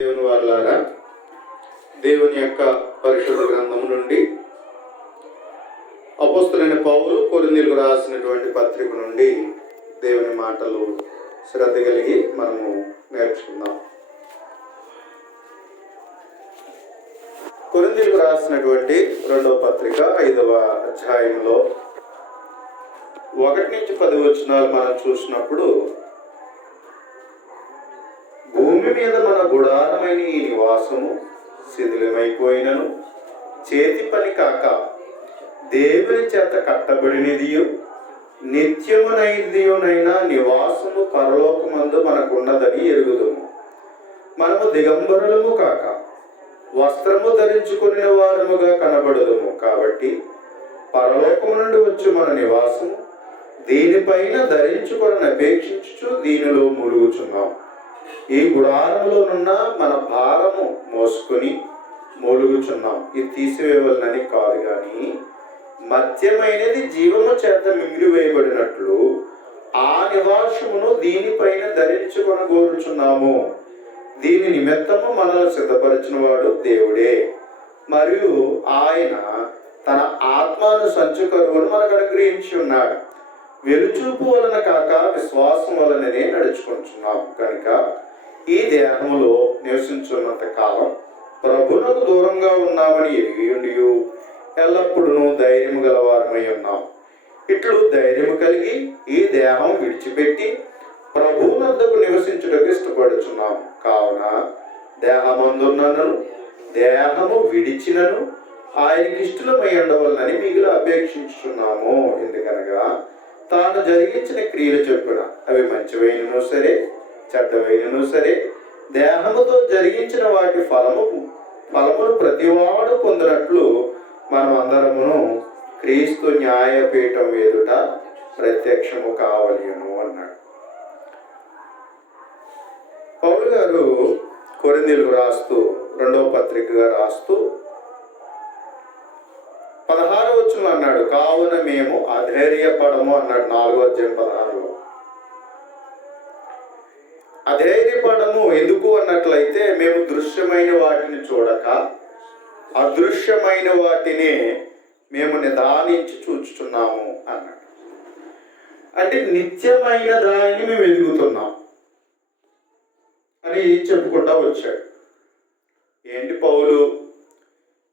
దేవుని వారలారా, దేవుని యొక్క పరిశుద్ధ గ్రంథం నుండి అపోస్తలుడైన పౌలు కొరింథీయులకు రాసినటువంటి పత్రిక నుండి దేవుని మాటలు శ్రద్ధ కలిగి మనము నేర్చుకుందాం. కొరింథీయులకు రాసినటువంటి 2వ పత్రిక 5వ అధ్యాయంలో 1 నుంచి 10 వచనాలు మనం చూసినప్పుడు, భూమి మీద మన గుడారమైన ఈ నివాసము శిథిలమైపోయినను చేతి పని కాక దేవుని చేత కట్టబడినదియు నిత్యమునైనదియునైన నివాసము పరలోకమందు మనకున్నదని ఎరుగుదుము. మనము దిగంబరులము కాక వస్త్రము ధరించుకునే వారముగా కనబడదుము. కాబట్టి పరలోకము నుండి వచ్చి మన నివాసము దీనిపైన ధరించుకొనని అపేక్షించుచు దీనిలో మూలుగుచున్నాం. ఈ గుడారంలోనున్న మన భారము మోసుకొని మూలుగుచున్నాం. ఇది తీసివేయవలనని కాదు, కానీ మత్యమైనది జీవము చేత మింగిలివేయబడినట్లు ఆ నివాసమును దీనిపైన ధరించుకొనగోరుచున్నాము. దీని నిమిత్తము మనల్ని సిద్ధపరిచిన వాడు దేవుడే, మరియు ఆయన తన ఆత్మను సంచు కరువును మనకు అనుగ్రహించి ఉన్నాడు. వెలుచూపు వలన కాక విశ్వాసం వలననే నడుచుకుంటున్నాం. కనుక ఈ దేహములో నివసించున్నంత కాలం ప్రభువునకు దూరంగా ఉన్నామని ఎరిగి ఎల్లప్పుడూ ధైర్యము గలవారమై ఉన్నాం. ఇట్లు ధైర్యము కలిగి ఈ దేహం విడిచిపెట్టి ప్రభువునొద్దకు నివసించుటకు ఇష్టపడుచున్నాం. కావున దేహమందున్నను దేహము విడిచినను ఆయనకి ఇష్టలమై ఉండవలనని మిగిలి అపేక్షించుచున్నాము. ఎందుకనగా తాను జరిగించిన క్రియలు చెప్పున అవి మంచివైనను సరే చెడ్డవైనను సరే దేహముతో జరిగించిన వాటి ఫలమును ప్రతివాడు పొందినట్లు మనం అందరమును క్రీస్తు న్యాయపీఠం ఎదుట ప్రత్యక్షము కావలియును అన్నాడు. పౌలు గారు కొరింథీయులకు రాస్తూ 2వ పత్రికగా రాస్తూ 16వ వచనంలో అన్నాడు, కావున మేము అధైర్యపడము అన్నాడు. 4వ అధ్యాయం 16లో అధైర్యపడము ఎందుకు అన్నట్లయితే, మేము దృశ్యమైన వాటిని చూడక అదృశ్యమైన వాటిని మేము నిదానించి చూచుచున్నాము అన్నాడు. అంటే నిత్యమైన దానిని మేము ఎదుగుతున్నాం అని చెప్పుకుంటా వచ్చాడు. ఏంటి పౌలు,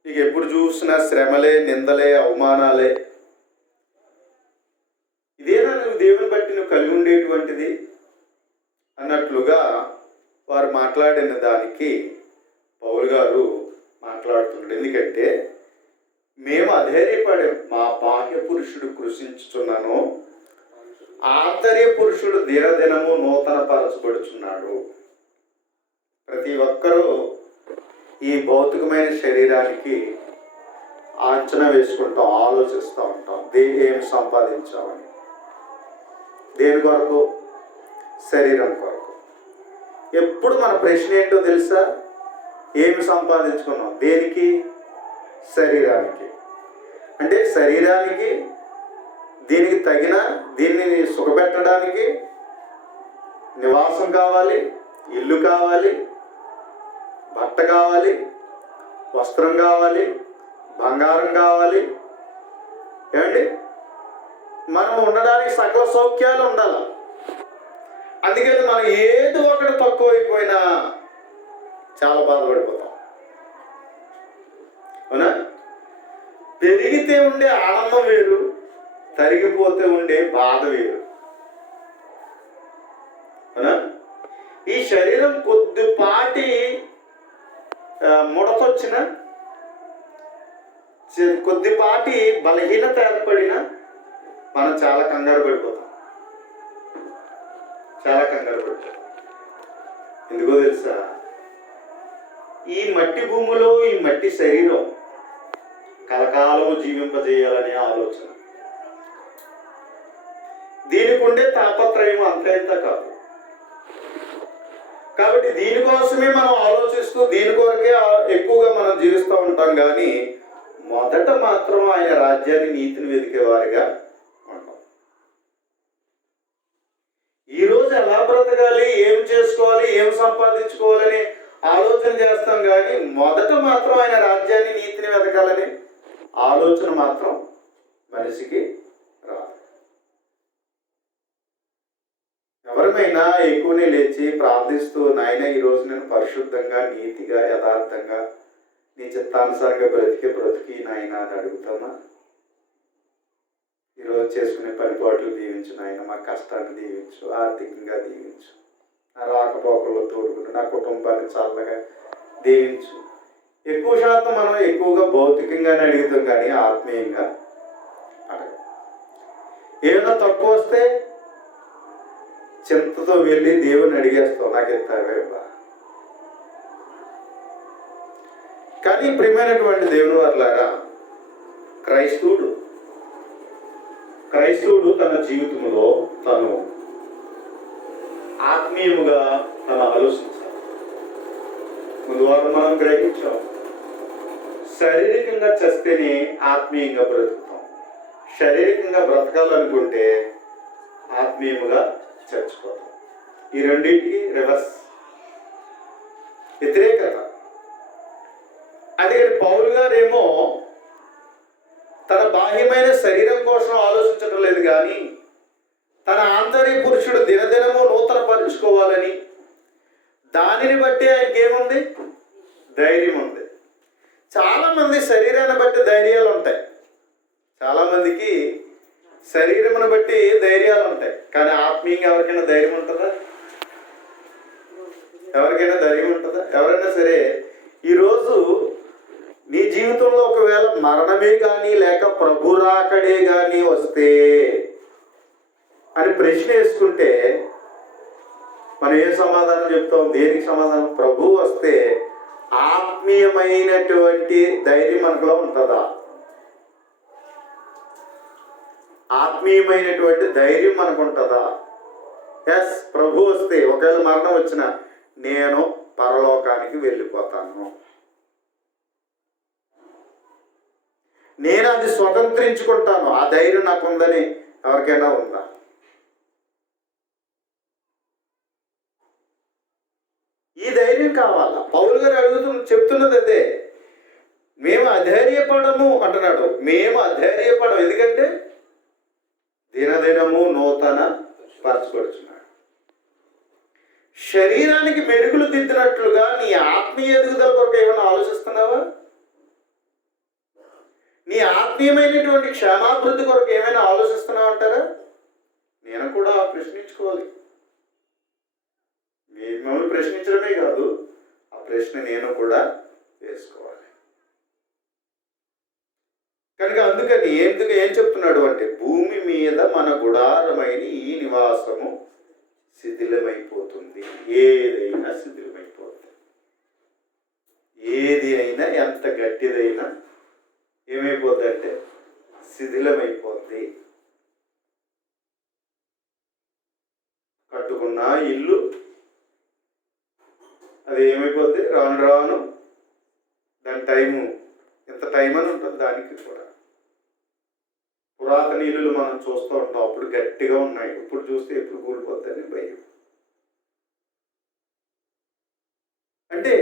నీకు ఎప్పుడు చూసినా శ్రమలే, నిందలే, అవమానాలే, ఇదేనా నువ్వు దేవుని బట్టి నువ్వు కలిగి ఉండేటువంటిది అన్నట్లుగా వారు మాట్లాడిన దానికి పౌలు గారు మాట్లాడుతున్నాడు. ఎందుకంటే మేము అధైర్యపడాం, మా బాహ్య పురుషుడు కృషించుచున్నాను, ఆంతర్య పురుషుడు దినదినము నూతన పరచబడుచున్నాడు. ప్రతి ఒక్కరూ ఈ భౌతికమైన శరీరానికి అంచనా వేసుకుంటాం, ఆలోచిస్తూ ఉంటాం, ఏమి సంపాదించామని. దేని కొరకు? శరీరం కొరకు. ఎప్పుడు మన ప్రశ్న ఏంటో తెలుసా? ఏమి సంపాదించుకున్నాం? దేనికి? శరీరానికి. అంటే శరీరానికి దీనికి తగిన, దీన్ని సుఖపెట్టడానికి నివాసం కావాలి, ఇల్లు కావాలి, బట్ట కావాలి, వస్త్రం కావాలి, బంగారం కావాలి. ఏమండి, మనం ఉండడానికి సకల సౌఖ్యాలు ఉండాలి. అందుకని మనం ఏదో ఒకటి తక్కువైపోయినా చాలా బాధపడిపోతాం. అవునా? పెరిగితే ఉండే ఆనందం వేరు, తరిగిపోతే ఉండే బాధ వేరు. అవునా? ఈ శరీరం కొద్దిపాటి ముడతొచ్చిన, కొద్దిపాటి బలహీనత ఏర్పడిన మనం చాలా కంగారు పడిపోతాం. ఎందుకో తెలుసా? ఈ మట్టి భూమిలో ఈ మట్టి శరీరం కలకాలము జీవింపజేయాలనే ఆలోచన, దీనికి ఉండే తాపత్రయం అంత కాదు. కాబట్టి దీనికోసమే మనం ఆలోచిస్తూ దీని కొరకే ఎక్కువగా మనం జీవిస్తూ ఉంటాం. కానీ మొదట మాత్రం ఆయన రాజ్యాన్ని, నీతిని వెతికే వారిగా ఉంటాం. ఈరోజు ఎలా బ్రతకాలి, ఏం చేసుకోవాలి, ఏం సంపాదించుకోవాలని ఆలోచన చేస్తాం కానీ మొదట మాత్రం ఆయన రాజ్యాన్ని నీతిని వెతకాలని ఆలోచన మాత్రం మనిషికి రాదు. ఎవరిమైనా ఎక్కువనే లేచి ప్రార్థిస్తూ నాయన ఈరోజు నేను పరిశుద్ధంగా నీతిగా యథార్థంగా నీ చిత్తానుసారంగా బ్రతికి నాయన అని అడుగుతామా? ఈరోజు చేసుకునే పరిపాట్లు దీవించు నాయన, మా కష్టాన్ని దీవించు, ఆర్థికంగా దీవించు, నా రాకపోకల్లో తోడుకుంటూ నా కుటుంబాన్ని చల్లగా దీవించు. ఎక్కువ శాతం మనం ఎక్కువగా భౌతికంగానే అడుగుతాం కానీ ఆత్మీయంగా అడగం. ఏమైనా తక్కువ వస్తే చింతతో వెళ్ళి దేవుని అడిగేస్తాం, నాకు ఎత్తావే. కానీ ప్రియమైనటువంటి దేవుని వారలారా, క్రైస్తవుడు తన జీవితంలో తను ఆత్మీయముగా తను ఆలోచించాలి. ముందు వారం మనం గ్రహించాం, శారీరకంగా చస్తేనే ఆత్మీయంగా బ్రతుకుతాం. శారీరకంగా బ్రతకాలనుకుంటే ఆత్మీయముగా చచ్చిపోతాం. ఈ రెండింటికి రివర్స్, వ్యతిరేకత. అదే పౌలు గారేమో తన బాహ్యమైన శరీరం కోసం ఆలోచించడం లేదు కానీ తన ఆంతర్య పురుషుడు దినదినము నూతన పరుచుకోవాలని, దానిని బట్టి ఆయనకి ఏముంది? ధైర్యం ఉంది. చాలామంది శరీరాన్ని బట్టి ధైర్యాలు ఉంటాయి, చాలామందికి శరీరమును బట్టి ధైర్యాలు ఉంటాయి, కానీ ఆత్మీయంగా ఎవరికైనా ధైర్యం ఉంటుందా? ఎవరికైనా ధైర్యం ఉంటుందా? ఎవరైనా సరే ఈరోజు నీ జీవితంలో ఒకవేళ మరణమే కానీ లేక ప్రభు రాకడే కానీ వస్తే అని ప్రశ్న వేసుకుంటే మనం ఏ సమాధానం చెప్తాం? దేనికి సమాధానం? ప్రభు వస్తే ఆత్మీయమైనటువంటి ధైర్యం మనకులో ఉంటుందా? ఆత్మీయమైనటువంటి ధైర్యం మనకు ఉంటుందా? ఎస్, ప్రభు వస్తే ఒకవేళ మరణం వచ్చిన నేను పరలోకానికి వెళ్ళిపోతాను, నేను అది స్వతంత్రించుకుంటాను, ఆ ధైర్యం నాకు ఉందని ఎవరికైనా ఉందా? ఈ ధైర్యం కావాలా? పౌలు గారు చెప్తున్నది అదే. మేము అధైర్యపడము అంటున్నాడు. మేము అధైర్యపడము, ఎందుకంటే దినదినము నూతన పరచబడుచున్నాడు. శరీరానికి మెరుగులు దిద్దినట్లుగా నీ ఆత్మీయ ఎదుగుదల కొరకు ఏమైనా ఆలోచిస్తున్నావా? నీ ఆత్మీయమైనటువంటి క్షేమాభివృద్ధి కొరకు ఏమైనా ఆలోచిస్తున్నావు అంటారా? నేను కూడా ప్రశ్నించుకోవాలి. మిమ్మల్ని ప్రశ్నించడమే కాదు, ఆ ప్రశ్న నేను కూడా వేసుకోవాలి. కనుక అందుకని ఏం చెప్తున్నాడు అంటే, భూమి మీద మన గుడారమైన ఈ నివాసము శిథిలమైపోతుంది. ఏదైనా శిథిలమైపోతుంది. ఏది అయినా ఎంత గట్టిదైనా ఏమైపోద్ది అంటే శిథిలమైపోద్ది. కట్టుకున్న ఇల్లు అది ఏమైపోద్ది? రాను రాను దాని టైము ఎంత టైం అని ఉంటుంది దానికి కూడా. పురాతన ఇల్లులు మనం చూస్తూ ఉంటాం, అప్పుడు గట్టిగా ఉన్నాయి, ఇప్పుడు చూస్తే ఎప్పుడు కూలిపోద్దని భయం. అంటే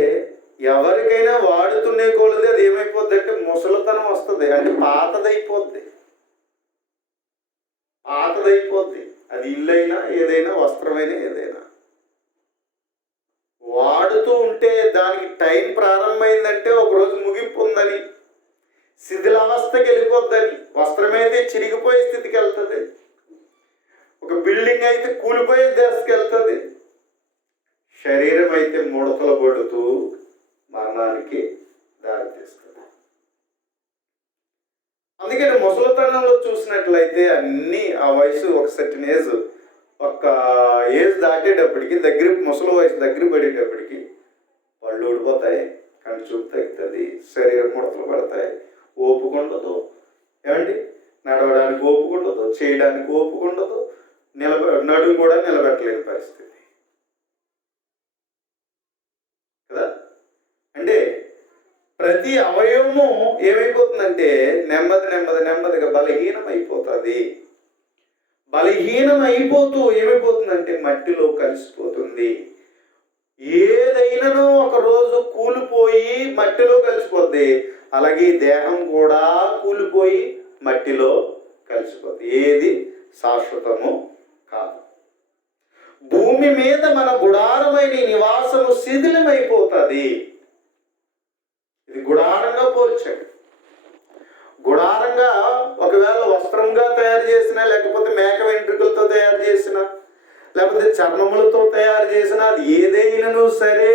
ఎవరికైనా వాడుతున్నే కొలది అది ఏమైపోద్ది అంటే ముసలితనం వస్తుంది, అంటే పాతదైపోద్ది. అది ఇల్లైనా ఏదైనా, వస్త్రమైనా ఏదైనా వాడుతూ ఉంటే దానికి టైం ప్రారంభమైందంటే ఒకరోజు ముగింపు ఉందని, శిథిలావస్థకి వెళ్ళిపోద్దని. వస్త్రమైతే చిరిగిపోయే స్థితికి వెళ్తుంది, ఒక బిల్డింగ్ అయితే కూలిపోయే దశకి వెళ్తుంది, శరీరం అయితే ముడతలు పడుతూ మరణానికి దారితీస్తుంది. అందుకని ముసలితనంలో చూసినట్లయితే అన్నీ ఆ వయసు ఒక సర్టన్ ఏజ్, ఒక ఏజ్ దాటేటప్పటికి ముసలి వయసు దగ్గర పడేటప్పటికి పళ్ళు ఊడిపోతాయి, కంటి చూపు తగ్గుతుంది, శరీరం ముడతలు పడతాయి, ఓపిక ఉండదు. ఏమండి, నడవడానికి ఓపిక ఉండదు, చేయడానికి ఓపిక ఉండదు, నడుము కూడా నిలబెట్టలేని పరిస్థితి కదా. అంటే ప్రతి అవయవము ఏమైపోతుందంటే నెమ్మదిగా బలహీనమైపోతుంది. బలహీనం అయిపోతూ ఏమైపోతుందంటే మట్టిలో కలిసిపోతుంది. ఏదైనాను ఒక రోజు కూలిపోయి మట్టిలో కలిసిపోద్ది, అలాగే ఈ దేహం కూడా కూలిపోయి మట్టిలో కలిసిపోద్ది. ఏది శాశ్వతము కాదు. భూమి మీద మన గుడారమైన ఈ నివాసము శిథిలమైపోతుంది. ఇది గుడారంగా పోల్చాడు. గుడారంగా ఒకవేళ వస్త్రంగా తయారు చేసిన, లేకపోతే మేక వెంట్రుకలతో తయారు చేసిన, లేకపోతే చర్మములతో తయారు చేసిన, అది ఏదైనాను సరే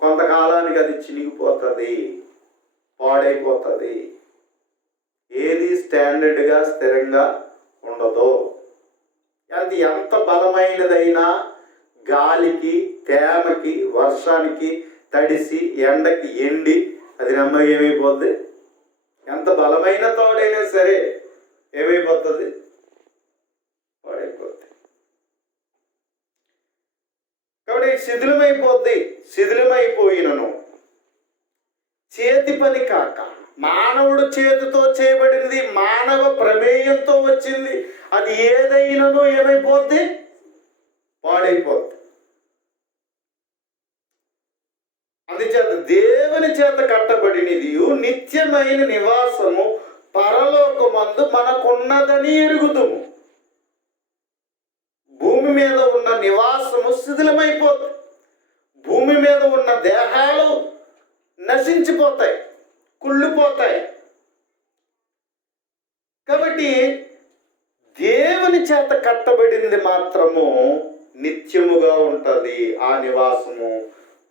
కొంతకాలానికి అది చినిగిపోతుంది, పాడైపోతుంది. ఏది స్టాండర్డ్గా స్థిరంగా ఉండదు. అది ఎంత బలమైనదైనా గాలికి, తేమకి, వర్షానికి తడిసి, ఎండకి ఎండి అది నెమ్మదిగా ఏమైపోద్ది. ఎంత బలమైన తోడైనా సరే ఏమైపోతుంది, పాడైపోద్ది. కాబట్టి శిథిలమైపోద్ది. శిథిలమైపోయినను చేతి పని కాక, మానవుడు చేతితో చేయబడింది, మానవ ప్రమేయంతో వచ్చింది, అది ఏదైనాను ఏమైపోద్ది, పాడైపోద్ది. అందుచేత దేవుని చేత కట్టబడినది నిత్యమైన నివాసము పరలోకమందు మనకున్నదని ఎరుగుదుము. భూమి మీద ఉన్న నివాసము శిథిలమైపోతుంది. భూమి మీద ఉన్న దేహాలు నశించిపోతాయి, కుళ్ళిపోతాయి. కాబట్టి దేవుని చేత కట్టబడింది మాత్రము నిత్యముగా ఉంటుంది. ఆ నివాసము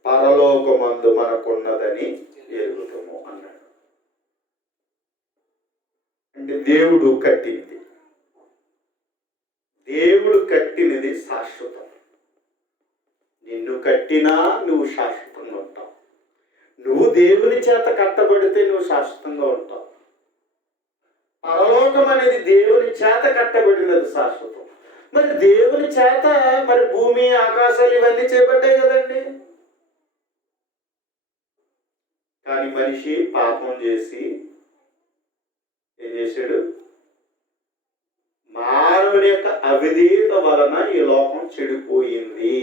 పరలోకమందు మనకున్నదని ఎరుగుతాము అన్నాడు. అంటే దేవుడు కట్టినది, దేవుడు కట్టినది శాశ్వతం. నిన్ను కట్టినా నువ్వు శాశ్వతంగా ఉంటావు. నువ్వు దేవుని చేత కట్టబడితే నువ్వు శాశ్వతంగా ఉంటావు. పరలోకం అనేది దేవుని చేత కట్టబడినది, శాశ్వతం. మరి దేవుని చేత మరి భూమి, ఆకాశాలు ఇవన్నీ చేపట్టాయి కదండి. కానీ మనిషి పాపం చేసి ఏం చేశాడు? మానవుని యొక్క అవిధేయత వలన ఈ లోకం చెడిపోయింది.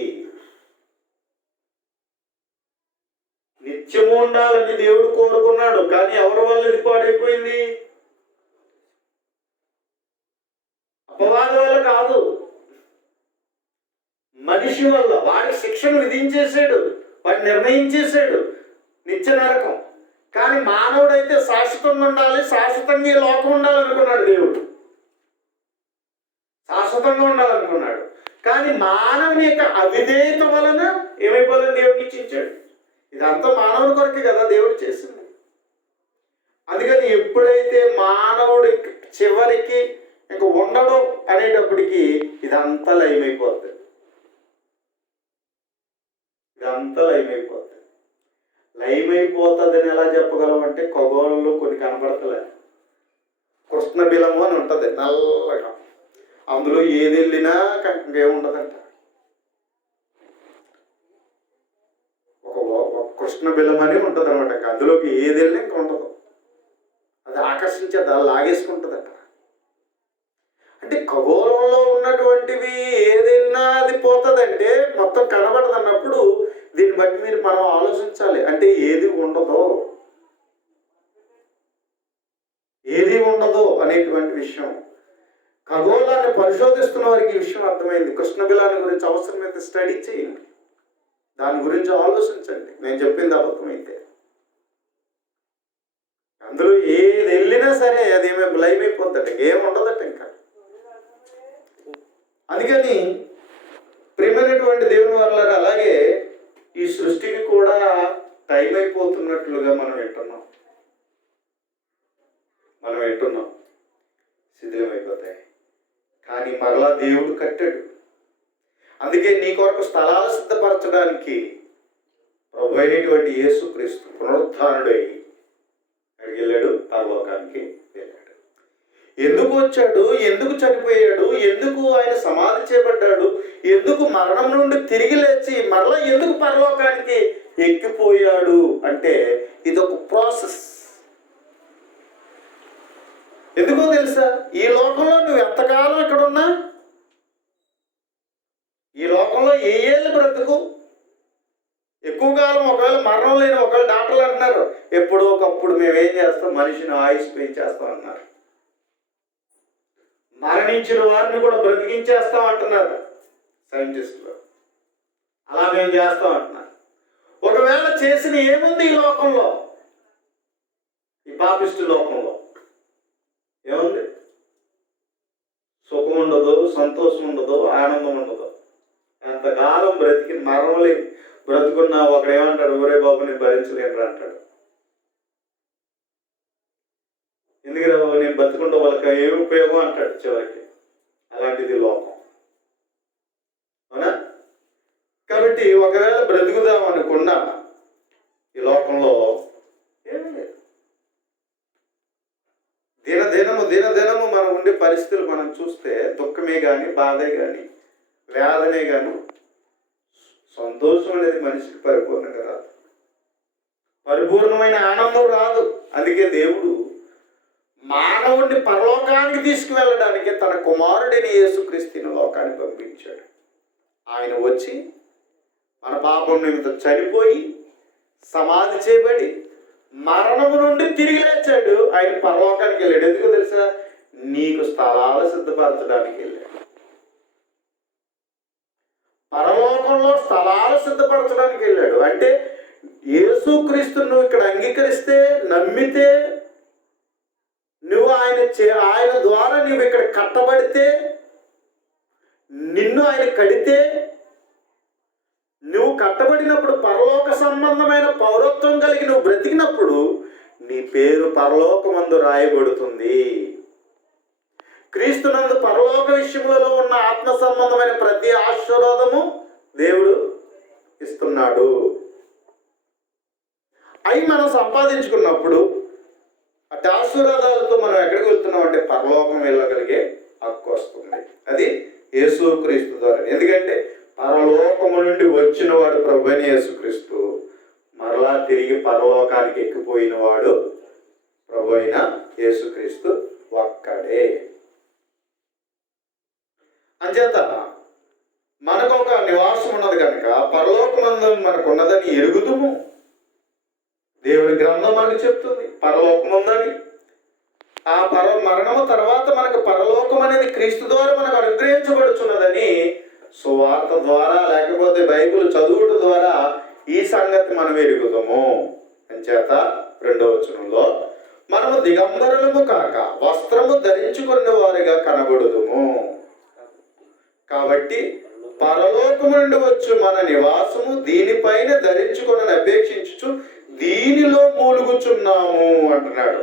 నిత్యము ఉండాలని దేవుడు కోరుకున్నాడు, కానీ ఎవరి వల్ల ఇది పాడైపోయింది? అపవాది వల్ల కాదు, మనిషి వల్ల. వాడికి శిక్షను విధించేశాడు, వాడు నిర్ణయించేశాడు నిత్య నరకం. కానీ మానవుడైతే శాశ్వతంగా ఉండాలి, శాశ్వతంగా ఈ లోకం ఉండాలనుకున్నాడు దేవుడు, శాశ్వతంగా ఉండాలనుకున్నాడు. కానీ మానవుని యొక్క అవిధేయత వలన ఏమైపోయింది? దేవుడికి ఇచ్చించాడు. ఇదంతా మానవుని కొరకే కదా దేవుడు చేసింది. అందుకని ఎప్పుడైతే మానవుడి చివరికి ఇంక ఉండడు అనేటప్పటికీ ఇదంతా లయమైపోతుంది, ఇదంతా లయమైపోతుంది. లయమైపోతుందని ఎలా చెప్పగలం అంటే, ఖగోళంలో కొన్ని కనపడతలే. కృష్ణ బిలము అని ఉంటుంది నల్లగా, అందులో ఏది వెళ్ళినా ఇంకేముండదంట. ఒక కృష్ణ బిలం అని ఉంటుంది అనమాట. అందులోకి ఏది వెళ్ళినా ఇంకా ఉండదు, అది ఆకర్షించేది, అది లాగేసుకుంటుందట. అంటే ఖగోళంలో ఉన్నటువంటివి ఏదైనా అది పోతుందంటే మొత్తం కనబడదు అన్నప్పుడు దీన్ని బట్టి మనం ఆలోచించాలి. అంటే ఏది ఉండదో, ఏది ఉండదో అనేటువంటి విషయం ఖగోళాన్ని పరిశోధిస్తున్న వారికి ఈ విషయం అర్థమైంది. కృష్ణబిలాన్ని గురించి అవసరమైతే స్టడీ చేయండి, దాని గురించి ఆలోచించండి. నేను చెప్పింది అబద్ధమైతే అందులో ఏది వెళ్ళినా సరే అది లైమైపోద్దట, ఏముండదట ఇంకా. అందుకని ప్రియమైనటువంటి దేవుని వల్ల అలాగే ఈ సృష్టికి కూడా టైం అయిపోతున్నట్లుగా మనం వింటున్నాం. శిథిలమైపోతాయి. కానీ మరలా దేవుడు కట్టాడు. అందుకే నీ కొరకు స్థలాలు సిద్ధపరచడానికి ప్రభు అయినటువంటి యేసుక్రీస్తు పునరుత్థానుడై వెళ్ళాడు, పరలోకానికి వెళ్ళాడు. ఎందుకు వచ్చాడు? ఎందుకు చనిపోయాడు? ఎందుకు ఆయన సమాధి చేయబడ్డాడు? ఎందుకు మరణం నుండి తిరిగి లేచి మరలా ఎందుకు పరలోకానికి ఎక్కిపోయాడు అంటే ఇదొక ప్రాసెస్. ఎందుకో తెలుసా? ఈ లోకంలో నువ్వు ఎంతకాలం ఇక్కడ ఉన్నా, ఈ లోకంలో ఏ ఏళ్ళు బ్రతుకు, మరణం లేని ఒకళ్ళు డాక్టర్లు అంటున్నారు ఎప్పుడో ఒకప్పుడు మేమేం చేస్తాం, మనిషిని ఆయుష్ పెంచేస్తాం అన్నారు. మరణించిన వారిని కూడా బ్రతికించేస్తాం అంటున్నారు సైంటిస్టులు. అలా మేము చేస్తాం అంటున్నారు. ఒకవేళ చేసిన ఏముంది ఈ లోకంలో, ఈ పాపిష్టి లోకంలో ఏముంది? సుఖం ఉండదు, సంతోషం ఉండదు, ఆనందం ఉండదు. ఎంతకాలం బ్రతికి మరణం లేదు, బ్రతుకున్నా ఒకడు ఏమంటాడు, ఒరే బాబు నేను భరించలేనురా అంటాడు. ఎందుకురా నేను బతుకుంటే వాళ్ళకి ఏమి ఉపయోగం అంటాడు చివరికి. అలాంటిది లోకం, అవునా? కాబట్టి ఒకవేళ బ్రతుకుదాం అనుకున్నా ఈ లోకంలో ఏమీ లేదు. దినదినము మనం ఉండే పరిస్థితులు మనం చూస్తే దుఃఖమే కానీ, బాధే కానీ, వేదనే కానీ, సంతోషం అనేది మనిషికి పరిపూర్ణంగా రాదు, పరిపూర్ణమైన ఆనందం రాదు. అందుకే దేవుడు మానవుడిని పరలోకానికి తీసుకువెళ్ళడానికి తన కుమారుడిని యేసుక్రీస్తుని లోకానికి పంపించాడు. ఆయన వచ్చి మన పాపం నిమిత్తం చనిపోయి సమాధి చేయబడి మరణము నుండి తిరిగి లేచాడు. ఆయన పరలోకానికి వెళ్ళాడు. ఎందుకు తెలుసా? నీకు స్థలాలు సిద్ధపరచడానికి వెళ్ళాడు. పరలోకంలో స్థలాలు సిద్ధపరచడానికి వెళ్ళాడు. అంటే యేసుక్రీస్తును నువ్వు ఇక్కడ అంగీకరిస్తే, నమ్మితే, నువ్వు ఆయన ద్వారా నువ్వు ఇక్కడ కట్టబడితే, నిన్ను ఆయన కడితే, నువ్వు కట్టబడినప్పుడు పరలోక సంబంధమైన పౌరత్వం కలిగి నువ్వు బ్రతికినప్పుడు నీ పేరు పరలోకమందు రాయబడుతుంది. క్రీస్తునందు పరలోక విషయములలో ఉన్న ఆత్మ సంబంధమైన ప్రతి ఆశీర్వాదము దేవుడు ఇస్తున్నాడు. అవి మనం సంపాదించుకున్నప్పుడు అటు ఆశీర్వాదాలతో మనం ఎక్కడికి వెళ్తున్నాం అంటే పరలోకం వెళ్ళగలిగే హక్కు వస్తుంది. అది యేసుక్రీస్తు ద్వారా. ఎందుకంటే పరలోకము నుండి వచ్చిన వాడు ప్రభువైన యేసుక్రీస్తు, మరలా తిరిగి పరలోకానికి ఎక్కిపోయిన వాడు ప్రభువైన యేసుక్రీస్తు ఒక్కడే. అంచేత మనకు ఒక నివాసం ఉన్నది కనుక పరలోకమందు మనకు ఉన్నదని ఎరుగుదుము. దేవుని గ్రంథం మనకు చెప్తుంది పరలోకం ఉందని. ఆ మరణము తర్వాత మనకు పరలోకం అనేది క్రీస్తు ద్వారా మనకు అనుగ్రహించబడుచున్నదని సువార్త ద్వారా లేకపోతే బైబిల్ చదువుట ద్వారా ఈ సంగతి మనం ఎరుగుదాము. అంచేత 2వ వచనంలో మనము దిగంబరులము కాక వస్త్రము ధరించుకున్న వారిగా కనబడుదుము. కాబట్టి పరలోకము నుండి వచ్చు మన నివాసము దీనిపైన ధరించుకుని అపేక్షించు దీనిలో మూలుగుచున్నాము అంటున్నాడు.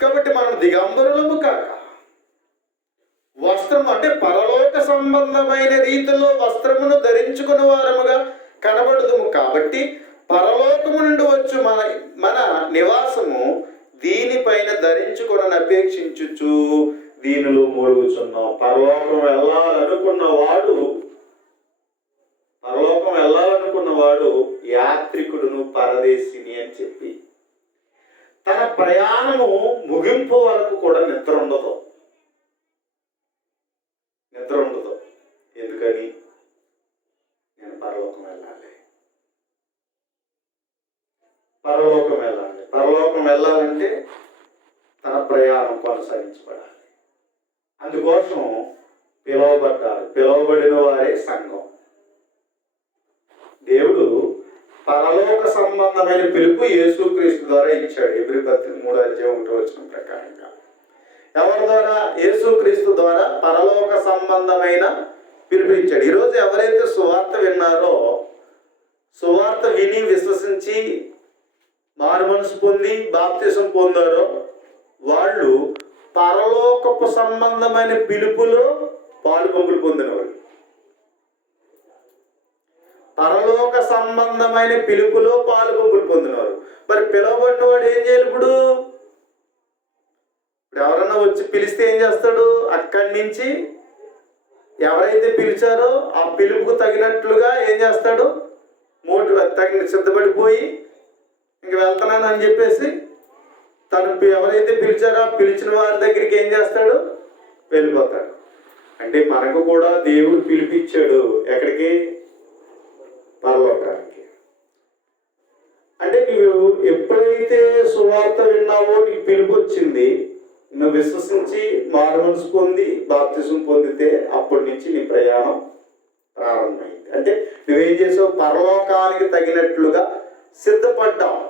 కాబట్టి మనం దిగంబరులము కాక వస్త్రం అంటే పరలోక సంబంధమైన రీతిలో వస్త్రమును ధరించుకుని వారముగా కనబడుదుము. కాబట్టి పరలోకము నుండి వచ్చు మన నివాసము దీనిపైన ధరించుకుని అపేక్షించుచు దీనిలో మూలుగుచున్నాం. పరలోకం వెళ్ళాలనుకున్నవాడు యాత్రికుడును పరదేశిని అని చెప్పి తన ప్రయాణము ముగింపు వరకు కూడా నిద్ర ఉండదు. ఎందుకని? నేను పరలోకం వెళ్ళాలంటే తన ప్రయాణం కొనసాగించబడాలి. అందుకోసం పిలువబడిన వారే సంఘం. దేవుడు పరలోక సంబంధమైన పిలుపు యేసుక్రీస్తు ద్వారా ఇచ్చాడు. హెబ్రీ పత్రిక 3:1 ప్రకారంగా ఎవరి ద్వారా? యేసుక్రీస్తు ద్వారా పరలోక సంబంధమైన పిలుపు ఇచ్చాడు. ఈరోజు ఎవరైతే సువార్త విన్నారో, సువార్త విని విశ్వసించి మారు మనసు పొంది బాప్తిసం పొందారో వాళ్ళు పరలోకపు సంబంధమైన పిలుపులో పాలుపంపులు పొందినవాళ్ళు. పరలోక సంబంధమైన పిలుపులో పాలుపంపులు పొందినవారు. మరి పిలువబడిన వాడు ఏం చేయాలి? ఇప్పుడు ఎవరన్నా వచ్చి పిలిస్తే ఏం చేస్తాడు? అక్కడి నుంచి ఎవరైతే పిలిచారో ఆ పిలుపుకు తగినట్లుగా ఏం చేస్తాడు? సిద్ధపడిపోయి ఇంక వెళ్తున్నాను అని చెప్పేసి తను ఎవరైతే పిలిచారో ఆ పిలిచిన వారి దగ్గరికి ఏం చేస్తాడు? వెళ్ళిపోతాడు. అంటే మనకు కూడా దేవుడు పిలిపించాడు. ఎక్కడికి? పరలోకానికి. అంటే నువ్వు ఎప్పుడైతే సువార్త విన్నావో నీకు పిలుపు వచ్చింది, నువ్వు విశ్వసించి మారుమనసు పొంది బాప్తిసం పొందితే అప్పటి నుంచి నీ ప్రయాణం ప్రారంభమైంది. అంటే నువ్వేం చేసావు? పరలోకానికి తగినట్లుగా సిద్ధపడ్డావు.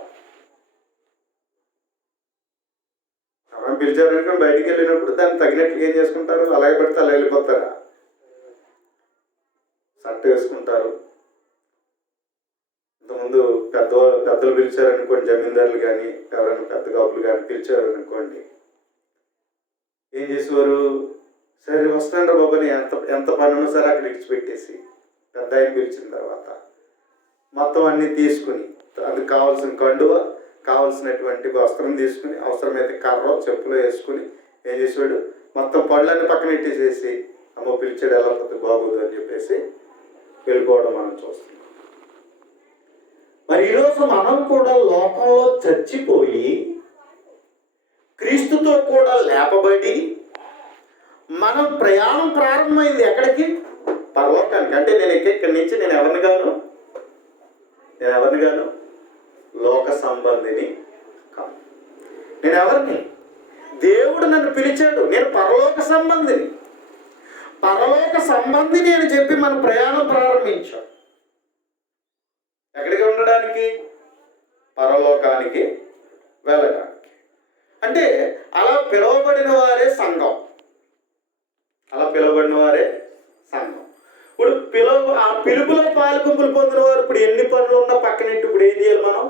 ఎవరైనా పిలిచారనుకో బయటికి వెళ్ళినప్పుడు దాన్ని తగినట్లుగా ఏం చేసుకుంటారు? అలాగే పడితే అలా వెళ్ళిపోతారా? షర్ట్ వేసుకుంటారు. ఇంతకుముందు పెద్దలు పిలిచారనుకోండి, జమీందారులు కానీ ఎవరైనా పెద్ద కాపులు కానీ పిలిచారనుకోండి, ఏం చేసేవారు? సరే వస్తాండ్రా బాబాని, ఎంత పని ఉన్నా సరే అక్కడ ఇడిచిపెట్టేసి పెద్ద ఆయన పిలిచిన తర్వాత మొత్తం అన్నీ తీసుకుని, అందుకు కావాల్సిన కండువ, కావాల్సినటువంటి వస్త్రం తీసుకుని, అవసరమైతే కర్ర చెప్పులు వేసుకుని ఏం చేసేవాడు? మొత్తం పళ్ళన్నీ పక్కన పెట్టేసేసి అమ్మ పిలిచాడు ఎలా పోతే బాగోదు అని చెప్పేసి వెళ్ళిపోవడం మనం చూస్తున్నాం. మరి ఈరోజు మనం కూడా లోకంలో చచ్చిపోయి క్రీస్తుతో కూడా లేపబడి మనం ప్రయాణం ప్రారంభమైంది ఎక్కడికి? పరలోకానికి. అంటే నేను ఇక్కడి నుంచి నేను ఎవరిని గాను లోక సంబంధిని కాదు. నేను ఎవరిని? దేవుడు నన్ను పిలిచాడు, నేను పరలోక సంబంధిని. పరలోక సంబంధిని అని చెప్పి మన ప్రయాణం ప్రారంభించాం. ఎక్కడికి ఉండడానికి? పరలోకానికి వెళ్ళడానికి. అంటే అలా పిలువబడిన వారే సంఘం. ఇప్పుడు ఆ పిలుపులో పాల్గొంపులు పొందిన వారు ఇప్పుడు ఎన్ని పనులు ఉన్నా పక్కనట్టు ఇప్పుడు ఏం చేయాలి? మనం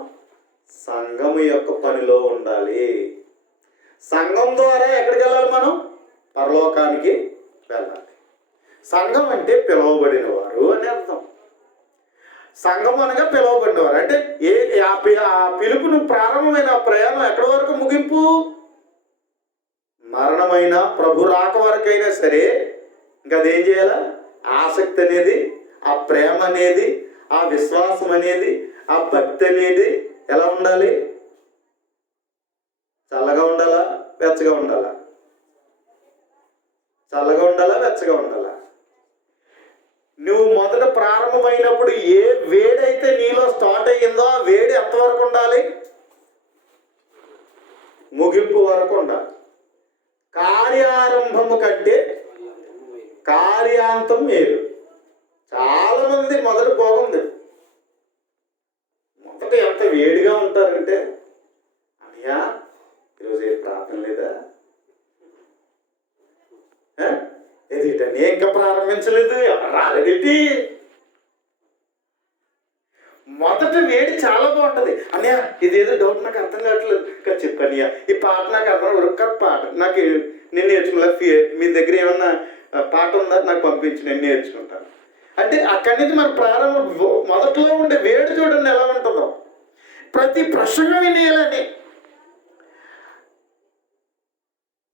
సంఘం యొక్క పనిలో ఉండాలి. సంఘం ద్వారా ఎక్కడికి వెళ్ళాలి? మనం పరలోకానికి వెళ్ళాలి. సంఘం అంటే పిలువబడిన వారు అని అర్థం. సంఘం అనగా పిలువబడినవారు. అంటే ఆ పిలుపును ప్రారంభమైన ప్రయాణం ఎక్కడి వరకు ముగింపు? మరణమైన ప్రభు రాక వరకైనా సరే ఇంకా అదేం చేయాలా? ఆసక్తి అనేది, ఆ ప్రేమ అనేది, ఆ విశ్వాసం అనేది, ఆ భక్తి అనేది ఎలా ఉండాలి? చల్లగా ఉండాలా? వెచ్చగా ఉండాలా? చల్లగా ఉండాలా? వెచ్చగా ఉండాలా? నువ్వు మొదట ప్రారంభమైనప్పుడు ఏ వేడైతే నీలో స్టార్ట్ అయ్యిందో ఆ వేడి ఎంతవరకు ఉండాలి? ముగింపు వరకు ఉండాలి. కార్యారంభము కంటే కార్యాంతం మేలు. చాలా మంది మొదట బాగుంది, మొదట ఎంత వేడిగా ఉంటారంటే, అయ్యా ఈరోజు ఏ ప్రార్థన లేదా? ఎదుట ఇంకా ప్రారంభించలేదు, ఎవరు రాలేదేంటి? మొదట వేడి చాలా బాగుంటది. అన్నయ్య ఇదేదో డౌట్ నాకు అర్థం కావట్లేదు, ఇంకా చెప్పన్నయ్య ఈ పాట నాకు అర్థం. ఒక్క పాట నాకు నేను నేర్చుకున్నా, మీ దగ్గర ఏమన్నా పాట ఉందా నాకు పంపించి నేను నేర్చుకుంటాను అంటే అక్కడి నుంచి మన ప్రారంభం. మొదట్లో ఉండే వేడి చూడండి ఎలా ఉంటుందో. ప్రతి ప్రసంగం వినేయాలని.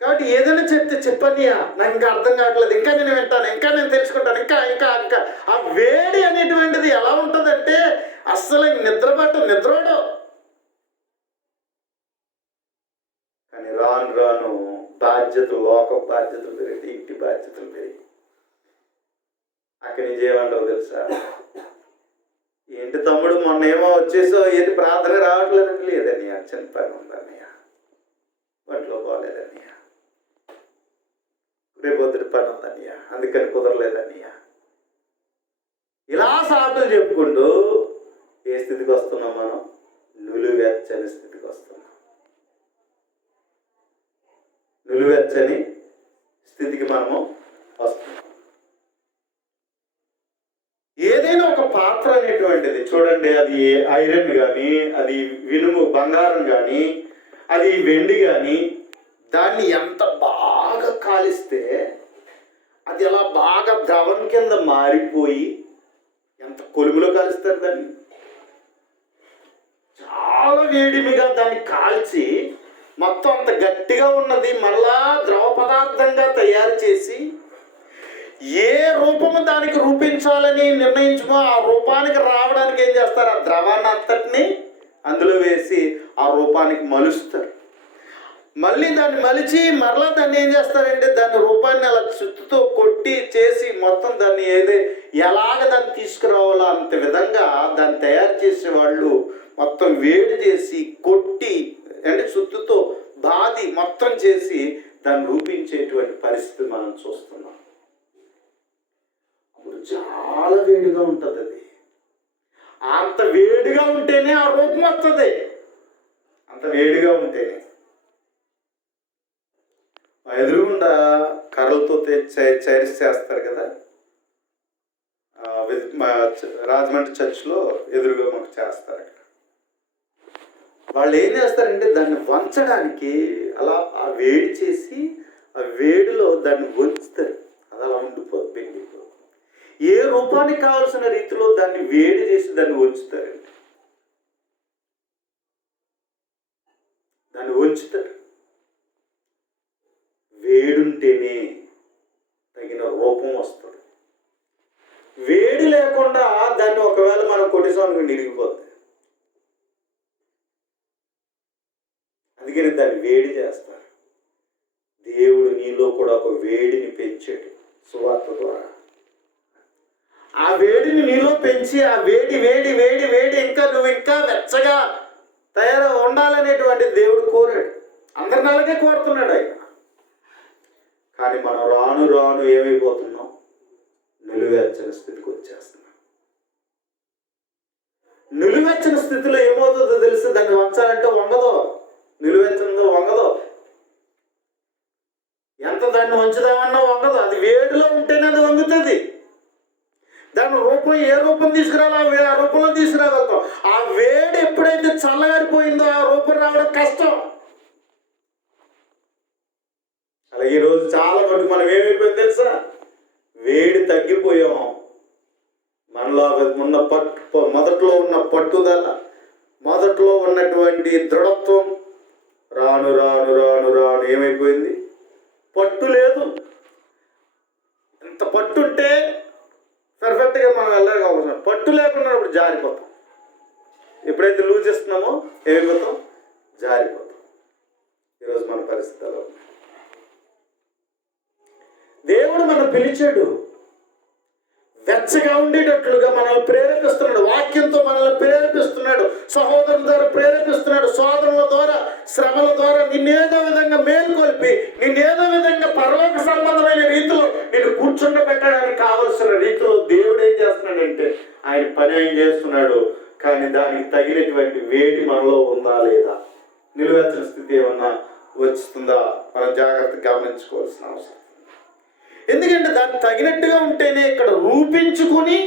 కాబట్టి ఏదైనా చెప్తే చెప్పన్నయ్య నాకు ఇంకా అర్థం కావట్లేదు, ఇంకా నేను వింటాను, ఇంకా నేను తెలుసుకుంటాను, ఇంకా ఇంకా ఇంకా ఆ వేడి అనేటువంటిది ఎలా ఉంటుందంటే అస్సలు నిద్రోడు. కానీ రాను రాను బాధ్యతలు, లోక బాధ్యతలు పెరిగి, ఇంటి బాధ్యతలు పెరిగి అక్కడి నుంచి ఏమంటావు తెలుసా? ఏంటి తమ్ముడు మొన్న ఏమో వచ్చేసో ఏంటి ప్రార్థన రావట్లేదండి? లేదన్నయ్య చిన్న పని ఉందన్నయ్య, ఒంట్లో పోలేదన్నయ్య, రేపొద్దుటి పని ఉందన్నయ్య, అందుకని కుదరలేదన్నయ్య. ఇలా సాకులు చెప్పుకుంటూ ఏ స్థితికి వస్తున్నాం మనం? నులివెచ్చని స్థితికి వస్తున్నాం. నులివెచ్చని స్థితికి మనము వస్తున్నాం. ఏదైనా ఒక పాత్ర అనేటువంటిది చూడండి, అది ఐరన్ కానీ, అది ఇనుము బంగారం కానీ, అది వెండి కానీ, దాన్ని ఎంత బాగా కాలిస్తే అది అలా బాగా ద్రవం కింద మారిపోయి ఎంత కొలుములో కాలుస్తారు దాన్ని. చాలా వేడిమిగా దాన్ని కాల్చి మొత్తం అంత గట్టిగా ఉన్నది మళ్ళా ద్రవ పదార్థంగా తయారు చేసి ఏ రూపము దానికి రూపించాలని నిర్ణయించుకో ఆ రూపానికి రావడానికి ఏం చేస్తారు? ఆ ద్రవాన్ని అంతటిని అందులో వేసి ఆ రూపానికి మలుస్తారు. మళ్ళీ దాన్ని మలిచి మరలా దాన్ని ఏం చేస్తారంటే దాని రూపాన్ని అలా చుట్టుతో కొట్టి చేసి మొత్తం దాన్ని ఎలాగ దాన్ని తీసుకురావాలో అంత విధంగా దాన్ని తయారు చేసే వాళ్ళు మొత్తం వేడి చేసి కొట్టి అంటే సుత్తుతో బాది మొత్తం చేసి దాన్ని రూపించేటువంటి పరిస్థితి మనం చూస్తున్నాం. అప్పుడు చాలా వేడిగా ఉంటుంది. అది అంత వేడిగా ఉంటేనే ఆ రూపం వస్తుంది. అంత వేడిగా ఉంటేనే. ఎదురుగుండా కర్రలతో చైర్స్ చేస్తారు కదా, రాజమండ్రి చర్చ్లో ఎదురుగా మాకు చేస్తారు. వాళ్ళు ఏం చేస్తారంటే దాన్ని వంచడానికి అలా ఆ వేడి చేసి ఆ వేడిలో దాన్ని వంచుతారు. అది అలా ఉండిపోదు, బెండిపోదు. ఏ రూపానికి కావాల్సిన రీతిలో దాన్ని వేడి చేసి దాన్ని వంచుతారండి. దాన్ని వంచుతారు. వేడుంటేనే తగిన రూపం వస్తుంది. వేడి లేకుండా దాన్ని ఒకవేళ మనం కొట్టేసానికి నిరిగిపోతుంది. అందుకని దాన్ని వేడి చేస్తారు. దేవుడు నీలో కూడా ఒక వేడిని పెంచాడు సువార్త ద్వారా. ఆ వేడిని నీలో పెంచి ఆ వేడి వేడి వేడి వేడి ఇంకా నువ్వు ఇంకా వెచ్చగా తయారు ఉండాలనేటువంటి దేవుడు కోరాడు. అందరిని అలాగే కోరుతున్నాడు ఆయన. కానీ మనం రాను రాను ఏమైపోతున్నాం? నిలువెచ్చని స్థితికి వచ్చేస్తున్నాం. నిలువెచ్చని స్థితిలో ఏమవుతుందో తెలిసి దాన్ని వంచాలంటే వంగదో, నిలువెచ్చనిదో వంగదో. ఎంత దాన్ని వంచుదామన్నా వంగదు. అది వేడిలో ఉంటేనే అది వంగుతుంది. దాని రూపం ఏ రూపం తీసుకురాలో ఆ రూపంలో తీసుకురాగలుగుతాం. ఆ వేడి ఎప్పుడైతే చల్లగారిపోయిందో ఆ రూపం రావడం కష్టం. అలాగే ఈరోజు చాలా మటుకు మనం ఏమైపోయింది తెలుసా? వేడి తగ్గిపోయాం. మనలో ఉన్న మొదట్లో ఉన్న పట్టుదల, మొదట్లో ఉన్నటువంటి దృఢత్వం రాను రాను రాను రాను ఏమైపోయింది? పట్టు లేదు. ఎంత పట్టుంటే పర్ఫెక్ట్గా మనం వెళ్ళడానికి అవసరం. పట్టు లేకుండా ఇప్పుడు జారిపోతాం. ఎప్పుడైతే లూజ్ ఇస్తున్నామో ఏమైపోతాం? జారిపోతాం. ఈరోజు మన పరిస్థితుల్లో దేవుడు మనం పిలిచాడు. వెచ్చగా ఉండేటట్లుగా మనల్ని ప్రేరేపిస్తున్నాడు. వాక్యంతో మనల్ని ప్రేరేపిస్తున్నాడు. సహోదరుల ద్వారా ప్రేరేపిస్తున్నాడు. సోదరుల ద్వారా, శ్రమల ద్వారా నిన్నేదో విధంగా మేలుకొల్పి నిన్నేదో విధంగా పరలోక సంబంధమైన రీతిలో నేను కూర్చుండబెట్టడానికి కావలసిన రీతిలో దేవుడు ఏం చేస్తున్నాడంటే ఆయన పని ఏం చేస్తున్నాడు. కానీ దానికి తగినటువంటి వేడి మనలో ఉందా లేదా, నిలువెచ్చని స్థితి ఏమన్నా వస్తుందా మనం జాగ్రత్తగా గమనించుకోవాల్సిన అవసరం. ఎందుకంటే దానికి తగినట్టుగా ఉంటేనే ఇక్కడ రూపించుకుని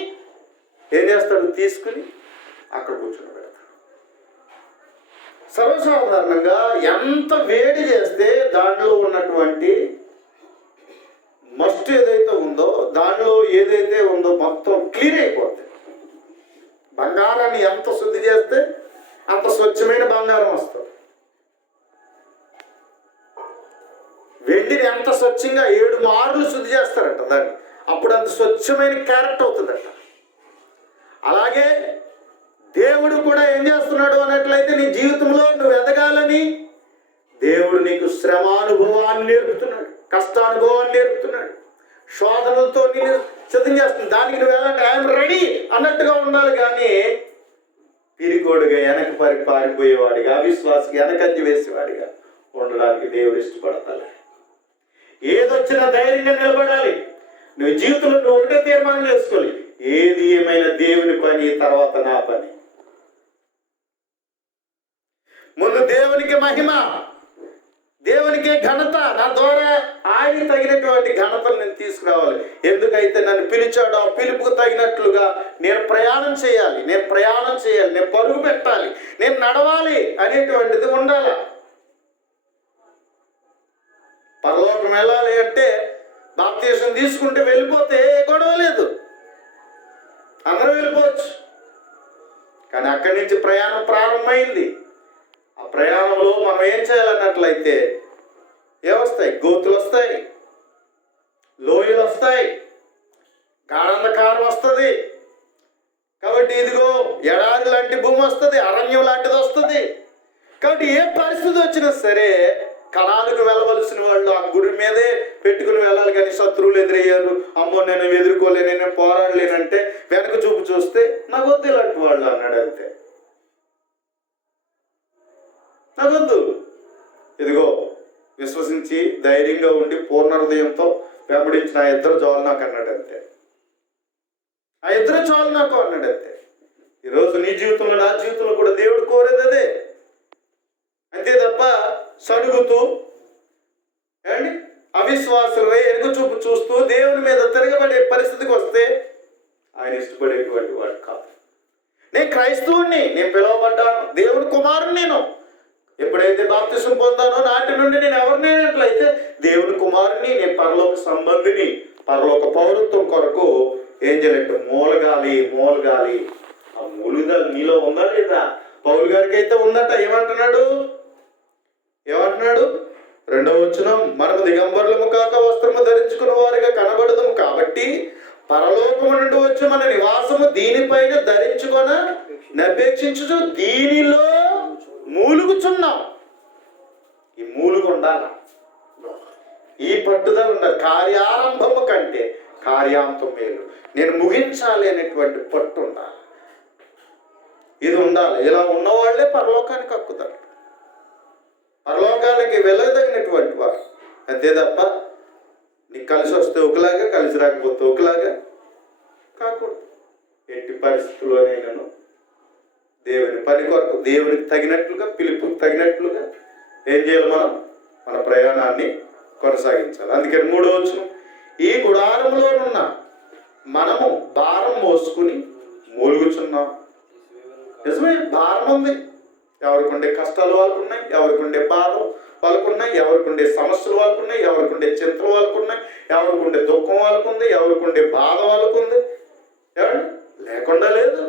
ఏం చేస్తాడు? తీసుకుని అక్కడ కూర్చోబెడతాడు. సర్వసాధారణంగా ఎంత వేడి చేస్తే దానిలో ఉన్నటువంటి మస్ట్ ఏదైతే ఉందో, దానిలో ఏదైతే ఉందో మొత్తం క్లీన్ అయిపోతుంది. బంగారాన్ని ఎంత శుద్ధి చేస్తే అంత స్వచ్ఛమైన బంగారం వస్తుంది. వెండిని ఎంత స్వచ్ఛంగా 7 మార్లు శుద్ధి చేస్తారట దాన్ని, అప్పుడు అంత స్వచ్ఛమైన క్యారెక్టర్ అవుతుందట. అలాగే దేవుడు కూడా ఏం చేస్తున్నాడు అన్నట్లయితే నీ జీవితంలో నువ్వు ఎదగాలని దేవుడు నీకు శ్రమానుభవాన్ని నేర్పుతున్నాడు, కష్టానుభవాన్ని నేర్పుతున్నాడు, శోధనలతో నేను సిద్ధం చేస్తుంది. దానికి నువ్వు ఎలాంటి ఐఎమ్ రెడీ అన్నట్టుగా ఉండాలి. కానీ పిరికోడుగా పారిపోయేవాడిగా, అవిశ్వాసిగా వెనకంజి వేసేవాడిగా ఉండడానికి దేవుడు ఇష్టపడతాడు. ఏదొచ్చినా ధైర్యంగా నిలబడాలి. నువ్వు జీవితంలో నువ్వు ఒకటే తీర్మానం చేసుకోవాలి, ఏది ఏమైనా దేవుని పని, తర్వాత నా పని. ముందు దేవునికి మహిమ, దేవునికే ఘనత, నా ద్వారా ఆయన తగినటువంటి ఘనతను నేను తీసుకురావాలి. ఎందుకైతే నన్ను పిలిచాడో ఆ పిలుపుకు తగినట్లుగా నేను ప్రయాణం చేయాలి, నేను పరుగు పెట్టాలి, నేను నడవాలి అనేటువంటిది ఉండాలి. పరలోకం వెళ్ళాలి అంటే బాప్తీసం తీసుకుంటే వెళ్ళిపోతే గొడవ లేదు, అందరూ వెళ్ళిపోవచ్చు. కానీ అక్కడి నుంచి ప్రయాణం ప్రారంభమైంది. ఆ ప్రయాణంలో మనం ఏం చేయాలన్నట్లయితే ఏమొస్తాయి? గోతులు వస్తాయి, లోయలు వస్తాయి, గాఢంధకారం వస్తుంది. కాబట్టి ఇదిగో ఎడారి లాంటి భూమి వస్తుంది, అరణ్యం లాంటిది వస్తుంది. కాబట్టి ఏ పరిస్థితి వచ్చినా సరే కణాలకు వెళ్ళవలసిన వాళ్ళు ఆ గుడి మీదే పెట్టుకుని వెళ్ళాలి. కానీ శత్రువులు ఎదురయ్యారు, అమ్మో నేను ఎదుర్కోలేను, నేను పోరాడలేనంటే వెనక చూపు చూస్తే నాకు వద్దు ఇలాంటి వాళ్ళు అన్నాడు. అంతే. నాకొద్దు. ఇదిగో విశ్వసించి ధైర్యంగా ఉండి పూర్ణ హృదయంతో వెంబడించిన ఆ ఇద్దరు చాలు నాకు అన్నాడు అంతే. ఆ ఇద్దరు చాలు నాకు అన్నాడు అంతే. ఈరోజు నీ జీవితంలో నా జీవితంలో కూడా దేవుడు కోరేది అదే. అంతే తప్ప సడుగుతూ ఏమండి అవిశ్వాసులై ఎరుగు చూపు చూస్తూ దేవుని మీద తిరగబడే పరిస్థితికి వస్తే ఆయన ఇష్టపడేటువంటి వాడు కాదు. నేను క్రైస్తవుణ్ణి, నేను పిలువబడ్డాను, దేవుని కుమారుని. నేను ఎప్పుడైతే బాప్తిసం పొందానో నాటి నుండి నేను ఎవరినైనట్లయితే దేవుని కుమారుని, నేను పరలోక సంబంధిని, పరలోక పౌరత్వం కొరకు ఏం చేయాలంటే మూలగాలి. ఆ మూలుగాలి నీలో ఉందా లేదా? పౌలు గారికి అయితే ఉందట. ఏమంటున్నాడు? 2వ వచనం, మనము దిగంబరులము కాక వస్త్రము ధరించుకున్న వారిగా కనబడదుము కాబట్టి పరలోకము నుండి వచ్చి మన నివాసము దీనిపైన ధరించుకొన నపేక్షించు దీనిలో మూలుగుచున్నాం. ఈ మూలుగు ఉండాలి, ఈ పట్టుదల ఉండాలి. కార్యారంభము కంటే కార్యాంతం మేలు. నేను ముగించాలి అనేటువంటి పట్టు ఉండాలి. ఇది ఉండాలి. ఇలా ఉన్నవాళ్లే పరలోకానికి హక్కుతారు, పరలోకానికి వెళ్ళదగినటువంటి వారు. అంతే తప్ప నీకు కలిసి వస్తే ఒకలాగా, కలిసి రాకపోతే ఒకలాగా కాకూడదు. ఎట్టి పరిస్థితుల్లోనైనాను దేవుని పని కొరకు, దేవునికి తగినట్లుగా, పిలుపుకి తగినట్లుగా ఏం చేయాలి? మన ప్రయాణాన్ని కొనసాగించాలి. అందుకని 3వ వచనం, ఈ గుడారంలోనున్న మనము భారం మోసుకుని మూలుగుచున్నాం. నిజమే, భారం ఉంది. ఎవరికి ఉండే కష్టాలు వాళ్ళకు ఉన్నాయి, ఎవరికి ఉండే బాధలు వాళ్ళకు ఉన్నాయి, ఎవరికి ఉండే సమస్యలు వాళ్ళకు ఉన్నాయి, ఎవరికి ఉండే చింతలు వాళ్ళకు ఉన్నాయి, ఎవరికి ఉండే దుఃఖం వాళ్ళకు ఉంది, ఎవరికి ఉండే బాధ వాళ్ళకు ఉంది. ఏమండి లేకుండా లేదు.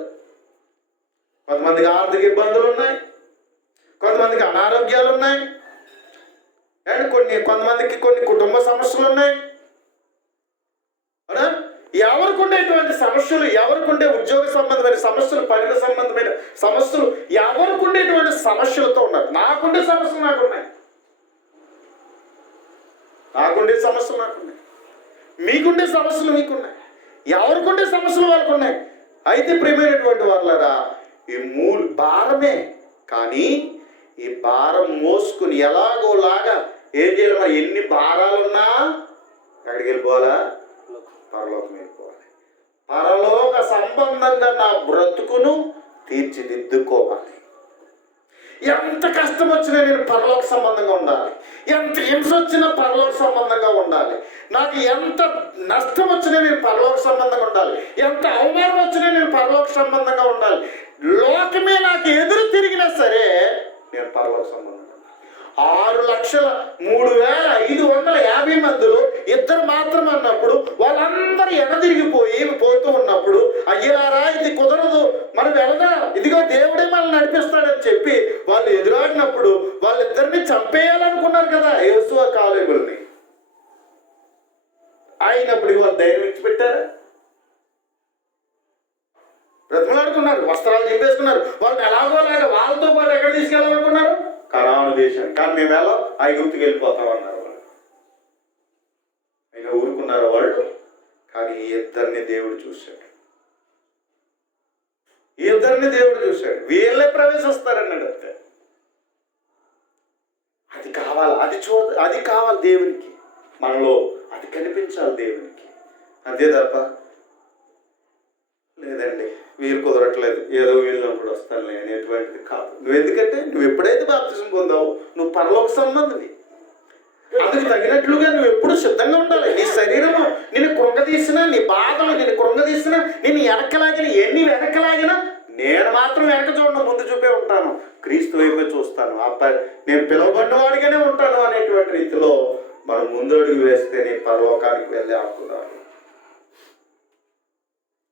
కొంతమందికి ఆర్థిక ఇబ్బందులు ఉన్నాయి, కొంతమందికి అనారోగ్యాలు ఉన్నాయి, అండ్ కొంతమందికి కొన్ని కుటుంబ సమస్యలు ఉన్నాయి. అవునా? ఎవరికి ఉండేటువంటి సమస్యలు, ఎవరికి ఉండే ఉద్యోగ సంబంధమైన సమస్యలు, పని సంబంధమైన సమస్యలు, ఎవరికి ఉండేటువంటి సమస్యలతో ఉన్నారు. నాకుండే సమస్యలు నాకున్నాయి, మీకుండే సమస్యలు మీకున్నాయి, ఎవరికి ఉండే సమస్యలు వాళ్ళకు ఉన్నాయి. అయితే ప్రియమైనటువంటి వాళ్ళరా, ఈ భారమే. కానీ ఈ భారం మోసుకుని ఎలాగోలాగా ఏం చేయాలి? ఎన్ని భారాలున్నా ఎక్కడికి వెళ్ళిపోవాలా? పరలోకం వెళ్ళిపోవాలి. పరలోక సంబంధంగా నా బ్రతుకును తీర్చిదిద్దుకోవాలి. ఎంత కష్టం వచ్చినా నేను పరలోక సంబంధంగా ఉండాలి, ఎంత హింస వచ్చినా పరలోక సంబంధంగా ఉండాలి, నాకు ఎంత నష్టం వచ్చినా నేను పరలోక సంబంధంగా ఉండాలి, ఎంత అవమానం వచ్చినా నేను పరలోక సంబంధంగా ఉండాలి. లోకమే నాకు ఎదురు తిరిగినా సరే నేను పరలోక సంబంధంగా. 6,03,550 మందిలో 2 మాత్రం అన్నప్పుడు వాళ్ళందరూ పోతూ ఉన్నప్పుడు, అయ్యలారా ఇది కుదరదు, మనం వెళదాం, ఇదిగో దేవుడే మనల్ని నడిపిస్తాడని చెప్పి వాళ్ళు ఎదురాడినప్పుడు వాళ్ళిద్దరిని చంపేయాలనుకున్నారు కదా యేసువ కాలేబుల్ని. అయినప్పుడు వాళ్ళు ధైర్యం ఇచ్చిపెట్టారా? బ్రతిమలాడుకున్నారు, వస్త్రాలు చింపేసుకున్నారు. వాళ్ళని ఎలాగోలాగా వాళ్ళతో పాటు ఎక్కడ తీసుకెళ్ళాలనుకున్నారు? కనాను దేశాన్ని. కానీ మేము ఎలా ఐగుప్తుకి వెళ్ళిపోతామన్నారు వాళ్ళు. అయినా ఊరుకున్నారు వాళ్ళు. కానీ ఈ ఇద్దరిని దేవుడు చూశాడు, వీళ్ళే ప్రవేశిస్తారన్నాడు అంతే. అది కావాలి దేవునికి, మనలో అది కనిపించాలి దేవునికి. అంతే తప్ప లేదండి వీలు కుదరట్లేదు, ఏదో వీళ్ళప్పుడు వస్తానులే అనేటువంటిది కాదు. ఎందుకంటే నువ్వు ఎప్పుడైతే బాప్తిసం పొందావు నువ్వు పరలోక సంబంధివి. అందుకు తగినట్లుగా నువ్వు ఎప్పుడు సిద్ధంగా ఉండాలి. నీ శరీరము నిన్ను కృంగదీసినా, నీ బాధలు నిన్ను కృంగదీసినా, నిన్ను వెనకలాగిన ఎన్ని వెనకలాగినా నేను మాత్రం వెనక చూడను, ముందు చూపే ఉంటాను, క్రీస్తు వైపే చూస్తాను, నేను పిలువబడినవాడిగానే ఉంటాను అనేటువంటి రీతిలో మనం ముందు అడుగు వేస్తే నీ పరలోకానికి వెళ్ళే హక్కుదారు.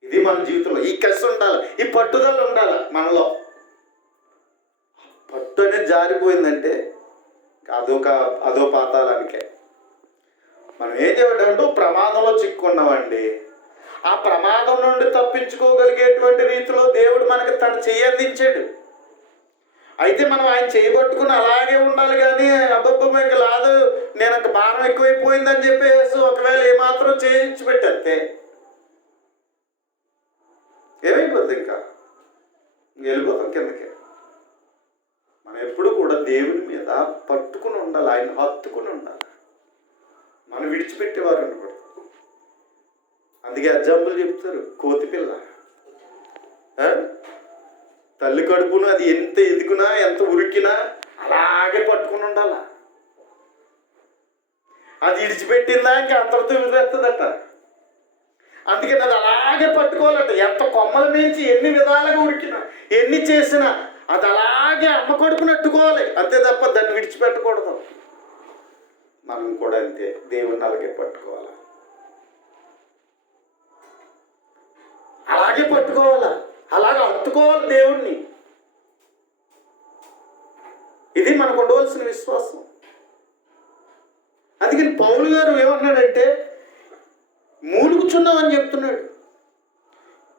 ఇది మన జీవితంలో ఈ కసి ఉండాలి, ఈ పట్టుదల ఉండాలి మనలో. పట్టు అనేది జారిపోయిందంటే అదో పాతాళానికే. మనం ఏం చేయమంటే ప్రమాదంలో చిక్కుకున్నామండి. ఆ ప్రమాదం నుండి తప్పించుకోగలిగేటువంటి రీతిలో దేవుడు మనకి తను చెయ్యి అందించాడు. అయితే మనం ఆయన చేయబట్టుకుని అలాగే ఉండాలి. కానీ అబ్బబ్బ లాదు నేను ఒక భారం ఎక్కువైపోయిందని చెప్పేసి ఒకవేళ ఏమాత్రం చేయించి పెట్టేస్తే ఏమైపోద్ది? ఇంకా వెళ్ళిపోతాం కిందకి. మనం ఎప్పుడు కూడా దేవుని మీద పట్టుకుని ఉండాలి, ఆయన హత్తుకుని ఉండాలి. మనం విడిచిపెట్టేవారు అనకూడదు. అందుకే ఎగ్జాంపుల్ చెప్తారు, కోతిపిల్ల తల్లి కడుపును అది ఎంత ఎదుగునా ఎంత ఉరికినా అలాగే పట్టుకుని ఉండాల. అది విడిచిపెట్టిందా ఇంకా అంతటితో వదిలేస్తుందట. అందుకని అది అలాగే పట్టుకోవాలట. ఎంత కొమ్మల మించి ఎన్ని విధాలుగా ఉరికినా ఎన్ని చేసినా అది అలాగే అమ్మ కడుపును అట్టుకోవాలి, అంతే తప్ప దాన్ని విడిచిపెట్టకూడదు. మనం కూడా అంతే, దేవుణ్ణి అలాగే పట్టుకోవాలి, అలాగే పట్టుకోవాలా, అలాగే హత్తుకోవాలి దేవుణ్ణి. ఇది మనకు ఉండవలసిన విశ్వాసం. అందుకని పౌలు గారు ఏమన్నాడంటే మూలుగుచున్నామని చెప్తున్నాడు.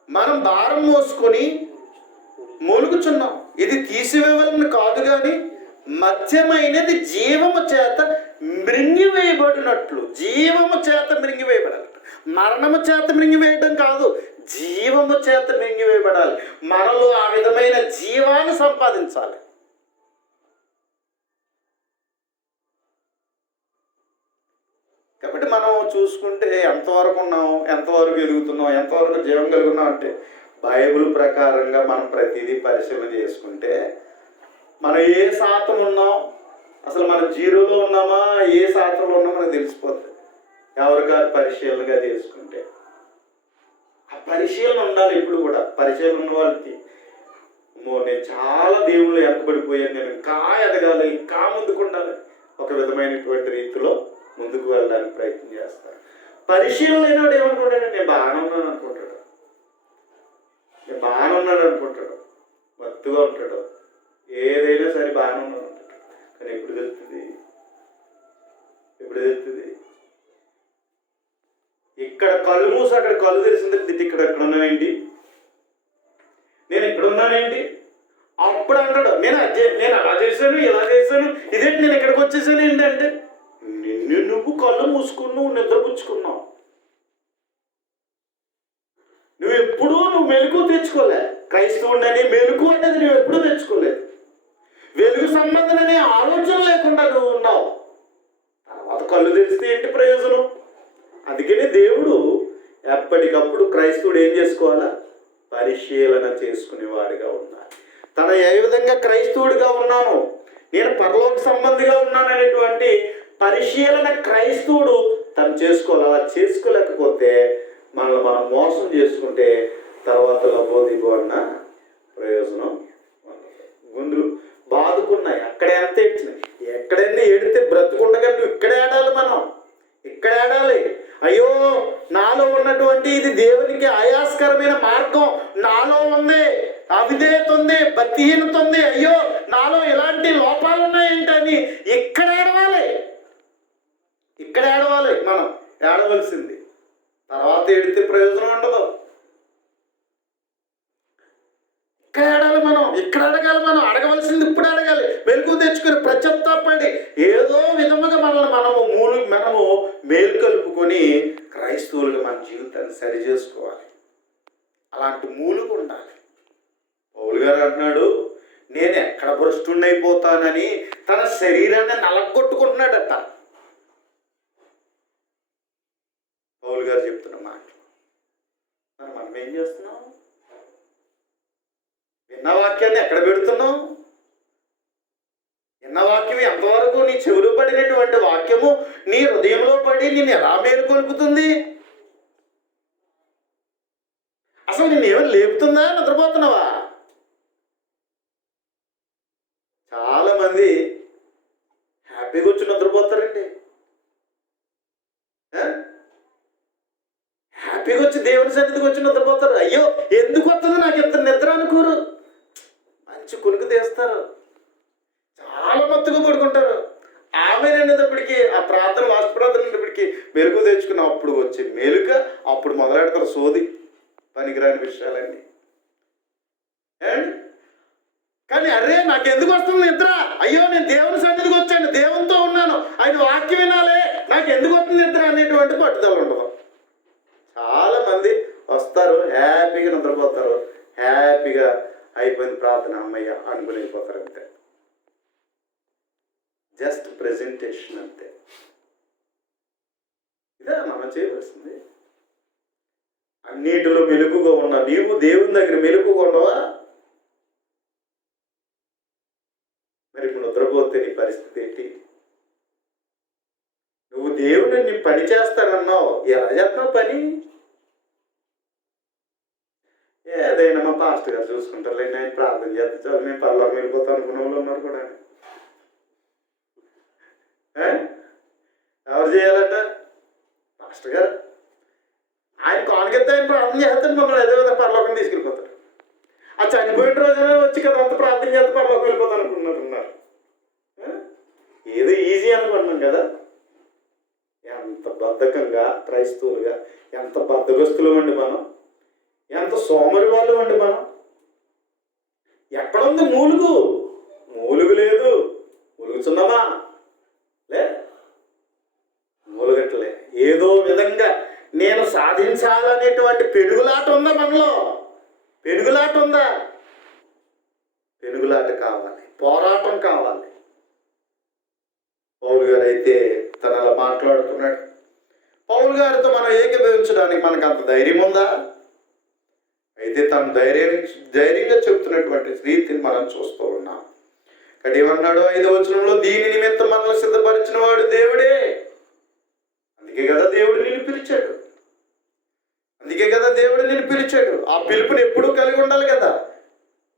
మనం భారం మోసుకొని మూలుగుచున్నాం. ఇది తీసివేయాలని కాదు కానీ మధ్యమైనది జీవము చేత మృంగివేయబడినట్లు. జీవము చేత మృంగివేయబడాలి. మరణము చేత మృంగివేయడం కాదు, జీవము చేత మృంగివేయబడాలి. మనలో ఆ విధమైన జీవాన్ని సంపాదించాలి. కాబట్టి మనం చూసుకుంటే ఎంతవరకు ఉన్నాం, ఎంతవరకు ఎదుగుతున్నాం, ఎంతవరకు జీవం కలిగి ఉన్నాం అంటే బైబిల్ ప్రకారంగా మనం ప్రతిదీ పరిశీలన చేసుకుంటే మనం ఏ శాతం ఉన్నాం, అసలు మనం జీరోలో ఉన్నామా ఏ శాతంలో ఉన్నామో మనకు తెలిసిపోతుంది. ఎవరిగా పరిశీలనగా చేసుకుంటే ఆ పరిశీలన ఉండాలి. ఇప్పుడు కూడా పరిశీలన ఉన్న వాళ్ళకి నేను చాలా దేవుళ్ళు వెనకబడిపోయాను, నేను ఇంకా ఎదగాలి, ఇంకా ముందుకు ఉండాలి, ఒక విధమైనటువంటి రీతిలో ముందుకు వెళ్ళడానికి ప్రయత్నం చేస్తాను. పరిశీలన లేనివాడు ఏమనుకుంటాడు, నేను బాగానే ఉన్నాను అనుకుంటాడు, నేను బాగానే ఉన్నాడు అనుకుంటాడు, మత్తుగా ఉంటాడు, ఏదైనా సరే బాగానే ఉన్నాను అంటాడు. కానీ ఎప్పుడు తెలుస్తుంది, ఎప్పుడు తెలుస్తుంది? ఇక్కడ కళ్ళు మూసి అక్కడ కళ్ళు తెలిసింది, ఇక్కడ ఉన్నానేంటి, నేను ఇక్కడ ఉన్నానేంటి, అప్పుడు అంటాడు నేను అలా చేశాను ఇలా చేశాను, ఇదేంటి నేను ఇక్కడికి వచ్చేసాను ఏంటంటే నువ్వు కళ్ళు మూసుకుని నువ్వు నిద్రపుచ్చుకున్నావు. నువ్వు ఎప్పుడూ మెలకు తెచ్చుకోలే. క్రైస్తవుడు అనే మెలకు అనేది నువ్వు ఎప్పుడూ తెచ్చుకోలేదు. వెలుగు సంబంధమనే ఆలోచన లేకుండా నువ్వు ఉన్నావు. తర్వాత కళ్ళు తెరిస్తే ఏంటి ప్రయోజనం? అందుకనే దేవుడు ఎప్పటికప్పుడు క్రైస్తవుడు ఏం చేసుకోవాలా, పరిశీలన చేసుకునేవాడిగా ఉండాలి. తను ఏ విధంగా క్రైస్తవుడిగా ఉన్నాను, నేను పరలోక సంబంధిగా ఉన్నాను అనేటువంటి పరిశీలన క్రైస్తవుడు తను చేసుకోవాలి. అలా చేసుకోలేకపోతే మనల్ని మనం మోసం చేసుకుంటే తర్వాత బోధింపబడిన ప్రయోజనం గుండెలు బాదుకున్నాయి. అక్కడే అంత ఏడ్చినాయి. ఎక్కడైనా ఏడితే బ్రతుకుండగా నువ్వు ఇక్కడే ఆడాలి, మనం ఇక్కడ ఆడాలి. అయ్యో నాలో ఉన్నటువంటి ఇది దేవునికి ఆయాస్కరమైన మార్గం నాలో ఉంది, అవిధేయత ఉంది, భక్తిహీనత ఉంది, అయ్యో నాలో ఇలాంటి లోపాలు ఉన్నాయేంటని ఇక్కడ ఏడవాలి, ఇక్కడ ఏడవాలి. మనం ఏడవలసింది. తర్వాత ఏడితే ప్రయోజనం ఉండదు. ఇక్కడ ఆడాలి, మనం ఇక్కడ అడగాలి, మనం అడగవలసింది ఇప్పుడు అడగాలి. మెలకు తెచ్చుకొని ప్రత్యప్తపడి ఏదో విధముగా మనము మేలు కలుపుకొని క్రైస్తవులుగా మన జీవితాన్ని సరి చేసుకోవాలి. అలాంటి మూలుగు ఉండాలి. పౌలు గారు అంటున్నాడు, నేను ఎక్కడ భ్రష్టున్నైపోతానని తన శరీరాన్ని నలగొట్టుకుంటున్నాడట. పౌలు గారు చెప్తున్న మాట మరి మనం ఏం చేస్తున్నాం? విన్న వాక్యాన్ని ఎక్కడ పెడుతున్నాం? విన్న వాక్యం ఎంతవరకు నీ చెవులు పడినటువంటి వాక్యము నీ హృదయంలో పడి నిన్ను ఎలా మేలుకొల్పుతుంది? అసలు నిన్నేమో లేపుతుందా, నిద్రపోతున్నావా? చాలా మంది హ్యాపీగా వచ్చి నిద్రపోతారండి. హ్యాపీగా వచ్చి దేవుని సన్నిధికి వచ్చి నిద్రపోతారు. అయ్యో ఎందుకు వస్తుంది నాకు ఇంత నిద్ర అనుకోరు. మంచి కునుకు తీస్తారు, చాలా మత్తుగా పడుకుంటారు. ఆమె అనేటప్పటికీ ఆ ప్రార్థన వాస్తప్రార్థన అనేటప్పటికీ మెరుగు తెచ్చుకున్న అప్పుడు వచ్చి మెలుక అప్పుడు మొదలెడతారు సోది, పనికిరాని విషయాలన్నీ. కానీ అరే నాకు ఎందుకు వస్తుంది నిద్ర, అయ్యో నేను దేవుని సన్నిధికి వచ్చాను, దేవునితో ఉన్నాను, ఆయన వాక్యం వినాలే, నాకు ఎందుకు వస్తుంది నిద్ర అనేటువంటి పట్టుదల ఉండదు. చాలా మంది వస్తారు, హ్యాపీగా నిద్రపోతారు, హ్యాపీగా అయిపోయింది ప్రార్థన అమ్మయ్య అనుకుని వెళ్ళిపోతారు. అంతే. జస్ట్ ప్రెజెంటేషన్ అంతే. ఇదే మనం చేయవలసింది. అన్నిటిలో మెలుగుగా ఉన్నా నీవు దేవుని దగ్గర మెలుగుగా ఉండవా? మరి ఇప్పుడు నిద్రపోతే నీ పరిస్థితి ఏంటి? నువ్వు దేవుని నీ పని చేస్తానన్నావు, ఎలా చేస్తావు పని? ఏదైనా మా పాస్టర్ గారు చూసుకుంటారులేండి, ఆయన ప్రార్థన చేస్తా మేము పర్లోకి వెళ్ళిపోతాం అనుకున్న వాళ్ళు ఉన్నారు కూడా. ఎవరు చేయాలట? పాస్టర్ గారు. ఆయన కానుకెత్తే ఆయన ప్రార్థన చేస్తాను, మమ్మల్ని అదే విధంగా పరలోకం తీసుకెళ్ళిపోతారు. ఆ చనిపోయిన రోజున వచ్చి కదా అంత ప్రార్థన చేస్తే పరలోకం వెళ్ళిపోతాను అనుకున్నట్టున్నారు. ఏదో ఈజీ అనుకుంటున్నాం కదా. ఎంత బద్ధకంగా క్రైస్తవులుగా, ఎంత బద్ధగస్తులు అండి మనం, ఎంత సోమరి వాళ్ళు అండి మనం. ఎక్కడుంది మూలుగు? మూలుగు లేదు. మూలుగుచున్నామా? లే, మూలుగట్లే. ఏదో విధంగా నేను సాధించాలనేటువంటి పెనుగులాట ఉందా మనలో? పెనుగులాట ఉందా? పెనుగులాట కావాలి, పోరాటం కావాలి. పౌలు గారు అయితే తను అలా మాట్లాడుతున్నాడు. పౌలు గారితో మనం ఏకీభవించడానికి మనకు అంత ధైర్యం ఉందా? అయితే తను ధైర్యంగా చెప్తున్నటువంటి రీతిని మనం చూస్తూ ఉన్నాం. ఇక్కడ ఏమన్నాడు 5వ వచనంలో, దీని నిమిత్తం మనల్ని సిద్ధపరిచిన వాడు దేవుడే. అందుకే కదా దేవుడు నిన్ను పిలిచాడు. అందుకే కదా దేవుడు నిన్ను పిలిచాడు. ఆ పిలుపుని ఎప్పుడూ కలిగి ఉండాలి కదా.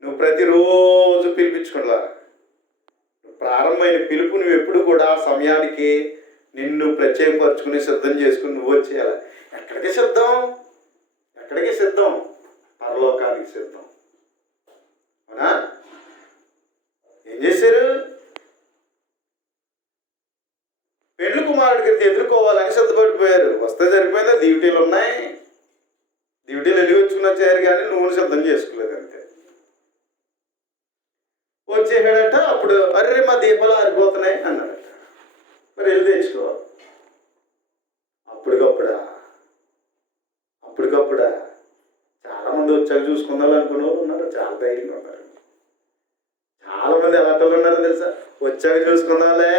నువ్వు ప్రతిరోజు పిలిపించుకోవాలా. ప్రారంభమైన పిలుపు నువ్వు ఎప్పుడు కూడా సమయానికి నిన్ను ప్రత్యేకపరచుకుని సిద్ధం చేసుకుని నువ్వు వచ్చేయాలి. ఎక్కడికి సిద్ధం? ఎక్కడికి సిద్ధం? పరలోకానికి సిద్ధం. అవునా? ఏం చేశారు? పెళ్లి కుమారుడికి ఎదుర్కోవాలని సిద్ధపడిపోయారు. వస్తే సరిపోయిందా? డ్యూటీలు ఉన్నాయి, డ్యూటీలు వెళ్ళి వచ్చుకుని వచ్చారు, కానీ నువ్వు సిద్ధం చేసుకోలేదు అంతే. వచ్చేసాడట. అప్పుడు అర్రే మా దీపాలు ఆరిపోతున్నాయి అన్నాడట. మరి వెళ్ళి తెచ్చుకోవాలి. అప్పటికప్పుడా చాలా మంది వచ్చాక చూసుకుందాం అనుకునే వాళ్ళు ఉన్నారు. చాలా ధైర్యంగా ఉన్నారు. చాలా మంది ఎవరు ఉన్నారు తెలుసా? వచ్చాక చూసుకుందాంలే,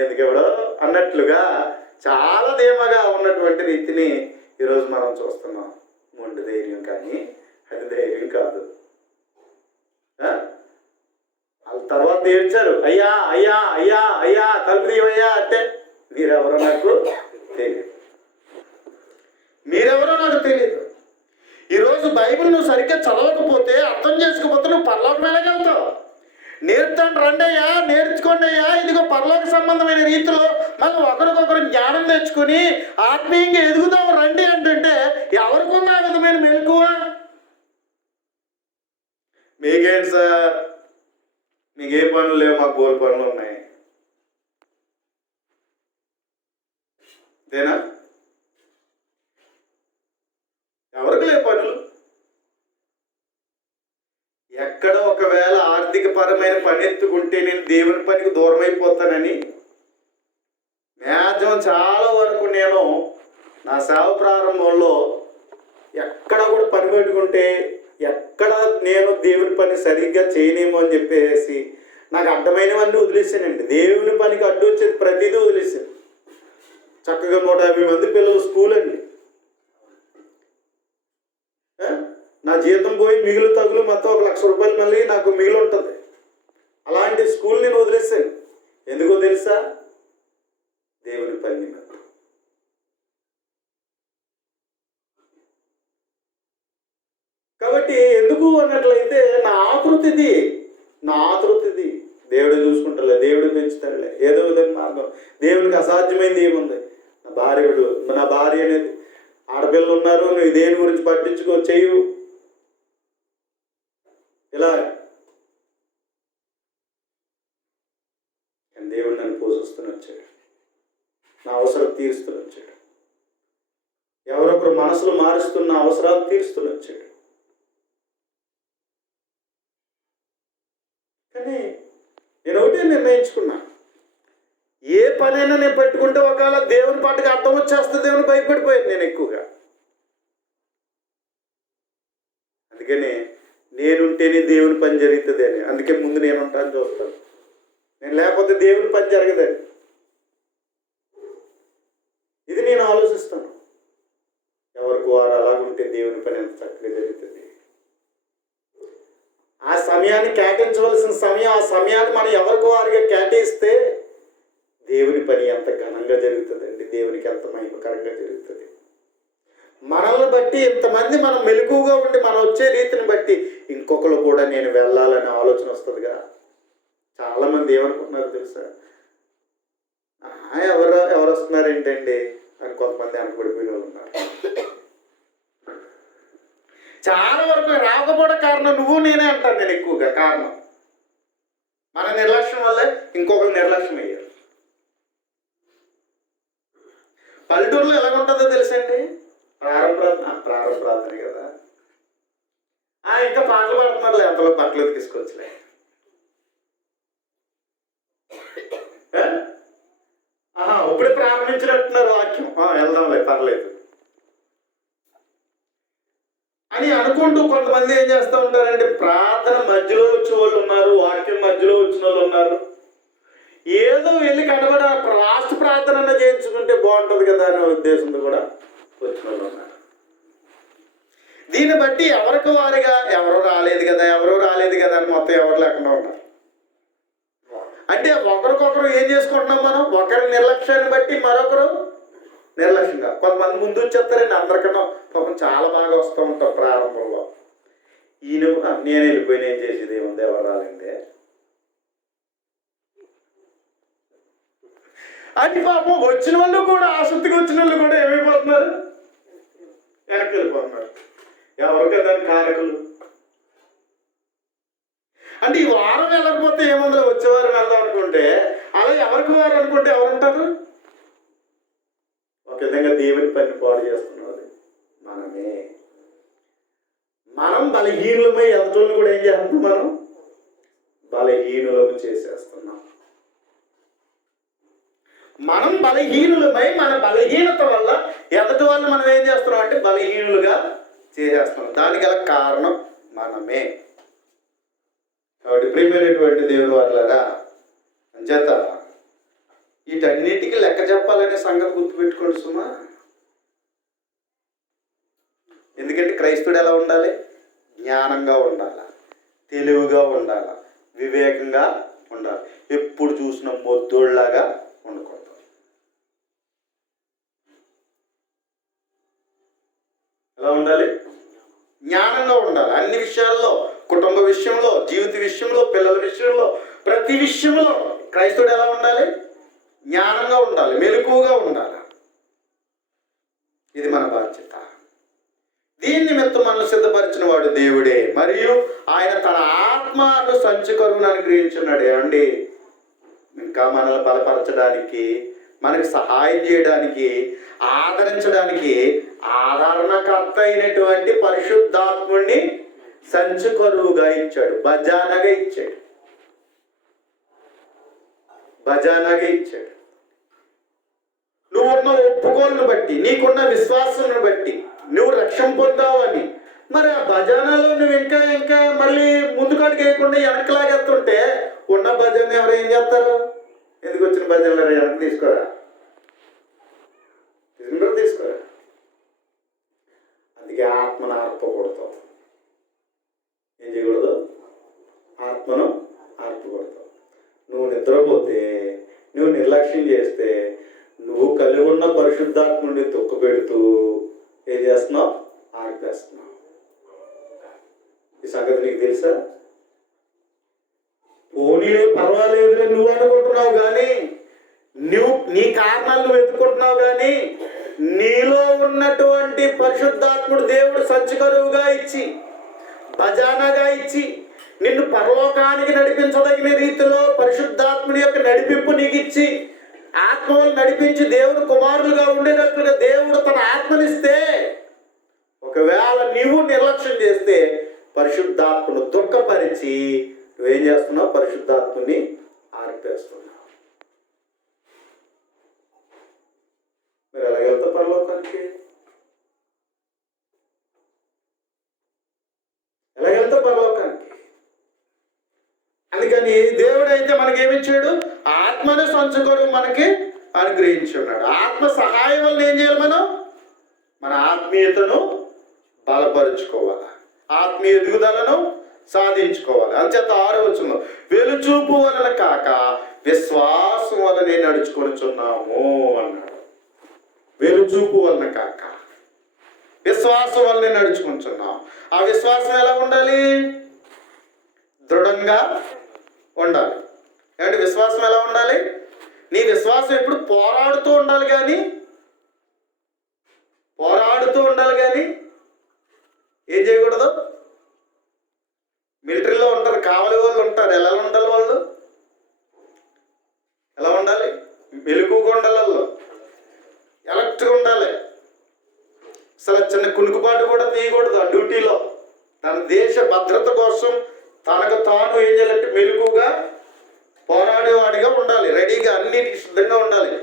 ఎందుకెవడో అన్నట్లుగా చాలా ధీమాగా ఉన్నటువంటి రీతిని ఈరోజు మనం చూస్తున్నాం. మొండి ధైర్యం, కానీ అది ధైర్యం కాదు. వాళ్ళ తర్వాత ఏడ్చారు, అయ్యా అయ్యా అయ్యా అయ్యా తలుపు తీవయ్యా అంటే, మీరెవరో నాకు తెలియదు, మీరెవరో నాకు తెలియదు. ఈరోజు బైబిల్ నువ్వు సరిగ్గా చదవకపోతే, అర్థం చేసుకోకపోతే నువ్వు పరలోకం వెళ్ళగలుగుతావు. నేర్చుతాను రండి అయ్యా, నేర్చుకోండి అయ్యా, ఇదిగో పరలోక సంబంధమైన రీతిలో మనం ఒకరికొకరు జ్ఞానం తెచ్చుకుని ఆత్మీయంగా ఎదుగుదాం రండి అంటుంటే ఎవరికున్నా విధమైన మెలకువ? మీకేంటి సార్, మీకు ఏ పనులు లేవు, మాకు బోల్ పనులు ఉన్నాయి, అంతేనా? ఎవరికి లేవు పనులు? ఎక్కడ ఒకవేళ ఆర్థిక పరమైన పని ఎత్తుకుంటే నేను దేవుని పనికి దూరం అయిపోతానని, మ్యాక్సిమం చాలా వరకు నేను నా సేవ ప్రారంభంలో ఎక్కడ కూడా పని పెట్టుకుంటే ఎక్కడ నేను దేవుని పని సరిగ్గా చేయనేమో అని చెప్పేసి నాకు అడ్డమైనవన్నీ వదిలేసానండి. దేవుని పనికి అడ్డు వచ్చేది ప్రతిదీ వదిలేసాను. చక్కగా 150 మంది పిల్లలు స్కూల్ అండి. నా జీతం పోయి మిగులు తగులు మొత్తం 1 లక్ష రూపాయలు మళ్ళీ నాకు మిగిలి ఉంటుంది. అలాంటి స్కూల్ నేను వదిలేసాను. ఎందుకో తెలుసా? దేవుని పని నిమిత్తం. కాబట్టి ఎందుకు అన్నట్లయితే నా ఆతృతిది దేవుడు చూసుకుంటారులే, దేవుడు పెంచుతారులే, ఏదో విధంగా మార్గం. దేవునికి అసాధ్యమైంది ఏముంది? నా భార్య అనేది ఆడపిల్లలు ఉన్నారు, నువ్వు దేని గురించి పట్టించుకో, చెయ్యు, ఇలా. దేవుడు నన్ను పోషిస్తూనే వచ్చాడు, నా అవసరం తీరుస్తూనే వచ్చాడు, ఎవరొకరు మనసులు మారుస్తున్న అవసరాలు తీరుస్తూనే వచ్చాడు. కానీ నేను ఒకటే నిర్ణయించుకున్నా, ఏ పనైనా నేను పెట్టుకుంటే ఒకవేళ దేవుని పాటకి అర్థం వచ్చేస్తుంది దేవుని భయపడిపోయాను నేను ఎక్కువగా. అందుకని నేనుంటేనే దేవుని పని జరుగుతుంది అని, అందుకే ముందు నేను ఉంటాను చూస్తాను. నేను లేకపోతే దేవుని పని జరగదండి. ఇది నేను ఆలోచిస్తాను. ఎవరికి వారు అలాగుంటే దేవుని పని ఎంత చక్కగా జరుగుతుంది. ఆ సమయాన్ని కేటాయించవలసిన సమయం, ఆ సమయాన్ని మనం ఎవరికి వారిగా కేటాయిస్తే దేవుని పని ఎంత ఘనంగా జరుగుతుందండి. దేవునికి ఎంత మహిమకరంగా జరుగుతుంది. మనల్ని బట్టి ఇంతమంది మనం మెలకువగా ఉండి మనం వచ్చే రీతిని బట్టి ఇంకొకరు కూడా నేను వెళ్ళాలనే ఆలోచన వస్తుందిగా. చాలామంది ఏమనుకుంటున్నారు తెలుసా, ఎవరు వస్తున్నారు ఏంటండి అని కొంతమంది అనుకుడిపోయిన వాళ్ళు ఉన్నారు. చాలా వరకు రాకపోవడం కారణం నువ్వు నేనే అంటాను నేను ఎక్కువగా. కారణం మన నిర్లక్ష్యం వల్లే ఇంకొకరు నిర్లక్ష్యం అయ్యారు. పల్లెటూరులో ఎలాగుంటుందో తెలుసండి, ప్రారంభ కదా, ఇంకా పాటలు పాడుతున్నారు, ఎంతలో బట్టలు తీసుకొచ్చలే, ఇప్పుడే ప్రారంభించినట్టున్నారు వాక్యం, వెళ్దాంలే పర్లేదు అని అనుకుంటూ కొంతమంది ఏం చేస్తూ ఉంటారంటే ప్రార్థన మధ్యలో వచ్చే వాళ్ళు ఉన్నారు, వాక్యం మధ్యలో వచ్చిన వాళ్ళు ఉన్నారు. ఏదో వెళ్ళి కనబడ లాస్ట్ ప్రార్థన చేయించుకుంటే బాగుంటుంది కదా అనే ఉద్దేశంతో కూడా వచ్చిన వాళ్ళు ఉన్నారు. దీన్ని బట్టి ఎవరికి వారిగా ఎవరో రాలేదు కదా అని మొత్తం ఎవరు లేకుండా ఉన్నారు. అంటే ఒకరికొకరు ఏం చేసుకుంటున్నాం మనం, ఒకరి నిర్లక్ష్యాన్ని బట్టి మరొకరు నిర్లక్ష్యంగా. కొంతమంది ముందు వచ్చేస్తారండి, అందరికన్నా పాపం చాలా బాగా వస్తూ ఉంటారు ప్రారంభంలో. నేను వెళ్ళిపోయిన ఏం చేసేది ఏముంది, ఎవరు రాలేండి అని పాపం వచ్చిన వాళ్ళు కూడా, ఆసక్తికి వచ్చిన వాళ్ళు కూడా ఏమైపోతున్నారు, వెనక్కి వెళ్ళిపోతున్నారు. ఎవరికే దాని కారకులు అంటే ఈ వారం వెళ్ళకపోతే ఏముందో వచ్చేవారు వెళ్దాం అనుకుంటే, అలా ఎవరికి వారు అనుకుంటే ఎవరుంటారు? ఒక విధంగా దేవుని పని పాడు చేస్తున్నది మనమే. మనం బలహీనులమై ఎదుటోళ్ళు కూడా ఏం చేస్తున్నాం, మనం బలహీనులము చేసేస్తున్నాం. మనం బలహీనులమై మన బలహీనత వల్ల ఎదుటి వాళ్ళు మనం ఏం చేస్తున్నాం అంటే బలహీనులుగా చేసేస్తున్నాం. దానికి గల కారణం మనమే. కాబట్టి ప్రియమైనటువంటి దేవుని వాళ్ళగా అంచేత వీటన్నిటికీ లెక్క చెప్పాలనే సంగతి గుర్తుపెట్టుకోండి సుమా. ఎందుకంటే క్రైస్తవుడు ఎలా ఉండాలి, జ్ఞానంగా ఉండాలి, తెలివిగా ఉండాలి, వివేకంగా ఉండాలి. ఎప్పుడు చూసిన మొద్దోళ్ళలాగా ఉండకూడదు. ఎలా ఉండాలి, జ్ఞానంగా ఉండాలి. అన్ని విషయాల్లో, కుటుంబ విషయంలో, జీవిత విషయంలో, పిల్లల విషయంలో, ప్రతి విషయంలో క్రైస్తవుడు ఎలా ఉండాలి, జ్ఞానంగా ఉండాలి, మెలకువగా ఉండాలి. ఇది మన బాధ్యత. దీని నిమిత్తం మనల్ని సిద్ధపరిచిన వాడు దేవుడే, మరియు ఆయన తన ఆత్మను సంచుకరువును అనుగ్రహించున్నాడు. ఏమండి, ఇంకా మనల్ని బలపరచడానికి, మనకి సహాయం చేయడానికి, ఆదరించడానికి ఆదరణకర్త అయినటువంటి పరిశుద్ధాత్ముడిని సంచుకరువుగా ఇచ్చాడు, బజానాగా ఇచ్చాడు. నువ్వున్న ఒప్పుకోలను బట్టి, నీకున్న విశ్వాసాన్ని బట్టి నువ్వు రక్షణ పొందావని, మరి ఆ భజనలో నువ్వు ఇంకా మళ్ళీ ముందుకాడికి వేయకుండా వెనక్కిలాగేస్తుంటే ఉన్న భజన ఎవరు ఏం చేస్తారు? ఎందుకు వచ్చిన భజనలు వెనక్కి తీసుకోరా? అందుకే ఆత్మను ఆర్పకూడదు. ఏం చేయకూడదు? ఆత్మను ఆర్పకూడదు. నువ్వు నిద్రపోతే, నువ్వు నిర్లక్ష్యం చేస్తే, నువ్వు కలిగి ఉన్న పరిశుద్ధాత్మని తొక్కుపెడుతూ ఏం చేస్తున్నావు? ఆర్పేస్తున్నావు. ఈ సంగతి నీకు తెలుసా? పోనీలే పర్వాలేదు నువ్వు అనుకుంటున్నావు కానీ, నీ కారణాలు నువ్వు ఎత్తుకుంటున్నావు కానీ, నీలో ఉన్నటువంటి పరిశుద్ధాత్ముడు దేవుడు సంచుకరువుగా ఇచ్చి, భజానాగా ఇచ్చి, నిన్ను పరలోకానికి నడిపించదగిన రీతిలో పరిశుద్ధాత్ముడి యొక్క నడిపింపు నీకు ఇచ్చి, ఆత్మలు నడిపించి దేవుడు కుమారులుగా ఉండేటట్లుగా దేవుడు తన ఆత్మనిస్తే, ఒకవేళ నీవు నిర్లక్ష్యం చేస్తే పరిశుద్ధాత్మను దుఃఖపరిచి నువ్వేం చేస్తున్నావు? పరిశుద్ధాత్మని ఆర్పేస్తున్నావు. మీరు ఎలాగెళ్తా పరలోకానికి? ఎలాగెళ్తా పరలోకానికి? అందుకే అందుకని దేవుడైతే మనకేమిచ్చాడు? ఆత్మను సంచుకొని మనకి అనుగ్రహించి ఉన్నాడు. ఆత్మ సహాయం వల్ల ఏం చేయాలి? మనం మన ఆత్మీయతను బలపరుచుకోవాలి, ఆత్మీయ ఎదుగుదలను సాధించుకోవాలి. అంచేత 6వ వచనంలో వెలుచూపు వలన కాక విశ్వాసం వలనే నడుచుకొనిచున్నాము అన్నాడు. వెలుచూపు వలన కాక విశ్వాసం వల్లనే నడుచుకుంటున్నాం. ఆ విశ్వాసం ఎలా ఉండాలి? దృఢంగా ఉండాలి. ఏమంటే విశ్వాసం ఎలా ఉండాలి? నీ విశ్వాసం ఎప్పుడు పోరాడుతూ ఉండాలి కానీ ఏం చేయకూడదు. మిలిటరీలో ఉంటారు, కావలి వాళ్ళు ఉంటారు. ఎలా ఉండాలి? వాళ్ళు ఎలా ఉండాలి? మెలుగుగా ఉండాలి, వాళ్ళు ఎలక్ట్గా ఉండాలి. అసలు చిన్న కునుకుపాటు కూడా తీయకూడదు ఆ డ్యూటీలో. తన దేశ భద్రత కోసం తనకు తాను ఏం చేయాలంటే మెలుగుగా పోరాడేవాడిగా ఉండాలి, రెడీగా అన్నిటికి సిద్ధంగా ఉండాలి.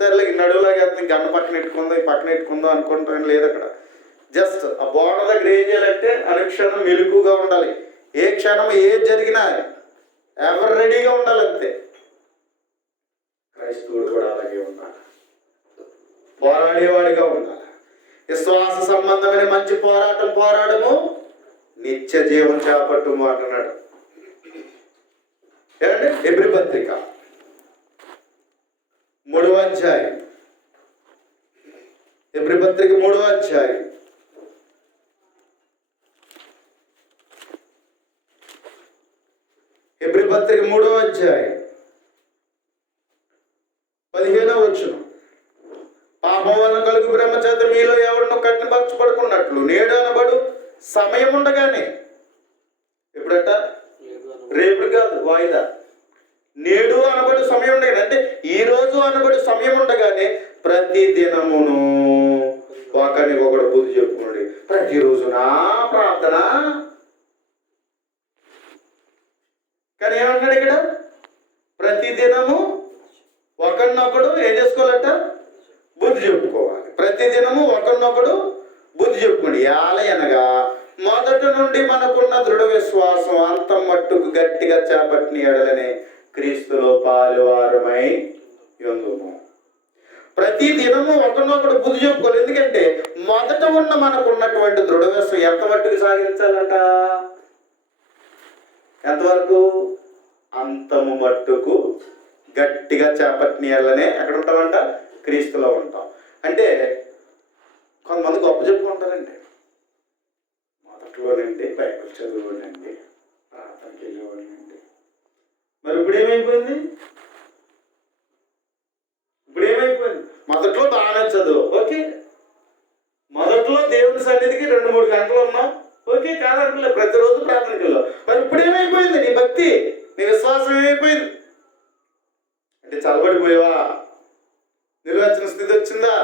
సరేలే నడువులాగా గన్న పక్కన పెట్టుకుందాం, ఈ పక్కన పెట్టుకుందాం అనుకుంటాం లేదు. అక్కడ జస్ట్ ఆ బోర్డర్ దగ్గర ఏం చేయాలంటే అనుక్షణం మెలుగుగా ఉండాలి. ఏ క్షణం ఏది జరిగినా ఎవరు రెడీగా ఉండాలి, అంతే. క్రైస్తవుడు కూడా అలాగే ఉండాలి, పోరాడేవాడిగా ఉండాలి. విశ్వాస సంబంధమైన మంచి పోరాడము నిత్య జీవం చేపట్టు అంటున్నాడు. ఏమంటే హెబ్రీ పత్రిక 3వ అధ్యాయం, హెబ్రీ పత్రిక 3వ అధ్యాయం హెబ్రీ పత్రిక 3వ అధ్యాయం 15వ వచనం. పాపం వలన కలుగు భ్రమ చేత మీలో ఎవరినో కఠినపరచబడుకున్నట్లు నేడు అనబడు సమయం ఉండగానే, ఎప్పుడట? రేపుడు కాదు, వాయిదా. నేడు అనబడు సమయం ఉండగానే, అంటే ఈ రోజు అనబడు సమయం ఉండగానే ప్రతి దినమును ఒకరికొకడు బుద్ధి చెప్పుకోండి. ప్రతిరోజు నా ప్రార్థన. కానీ ఏమంటాడు ఇక్కడ? ప్రతి దినము ఒకరినొకడు ఏం చేసుకోవాలట? బుద్ధి చెప్పుకోవాలి. ప్రతి దినము ఒకరినొకడు బుద్ధి చెప్పుకోండి. అనగా మొదటి నుండి మనకున్న దృఢ విశ్వాసం అంతం మట్టుకు గట్టిగా చేపట్టిన ఎడలనే క్రీస్తులో పాలువారమై యుందుము. ప్రతి దినము ఒకరినొకడు బుద్ధి చెప్పుకోవాలి. ఎందుకంటే మొదట ఉన్న మనకున్నటువంటి దృఢ విశ్వాసం ఎంత మట్టుకు సాగించాలట? ఎంతవరకు? అంతము మట్టుకు గట్టిగా చేపట్టిన ఎడలనే ఎక్కడ ఉంటామంట? క్రీస్తులో ఉంటాం. అంటే కొంతమంది గొప్ప చెప్పుకుంటారండి, మొదట్లోనండి బైబిల్ చదువునండి, ప్రార్థనకి వెళ్ళేవాడినండి. మరి ఇప్పుడు ఏమైపోయింది? మొదట్లో బాగానే చదువు, ఓకే. మొదట్లో దేవుని సన్నిధికి 2-3 గంటలు ఉన్నాం, ఓకే. కాదంటే ప్రతిరోజు ప్రార్థనకి వెళ్ళావు. మరి ఇప్పుడు ఏమైపోయింది? నీ భక్తి, నీ విశ్వాసం ఏమైపోయింది? అంటే చల్లబడిపోయావా? నిలువెచ్చిన స్థితి వచ్చిందా?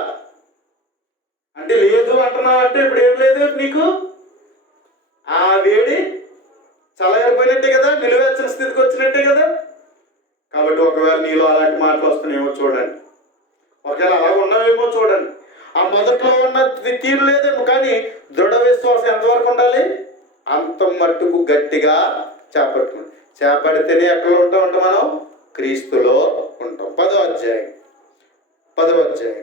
అంటే లేదు అంటున్నావు. అంటే ఇప్పుడు ఏం లేదు నీకు? ఆ వేడి చల్లగారిపోయినట్టే కదా, నిలువెచ్చిన స్థితికి వచ్చినట్టే కదా. కాబట్టి ఒకవేళ నీలో అలాంటి మాటలు వస్తున్నాయేమో చూడండి, ఒకవేళ అలా ఉన్నావేమో చూడండి. ఆ మొదట్లో ఉన్న తీరు లేదేమో, కానీ దృఢ విశ్వాసం ఎంతవరకు ఉండాలి? అంతం మట్టుకు గట్టిగా చేపట్టుకోండి. చేపడితేనే ఎక్కడ ఉంటామంటే మనం క్రీస్తులో ఉంటాం. 10వ అధ్యాయం 37వ వచనం.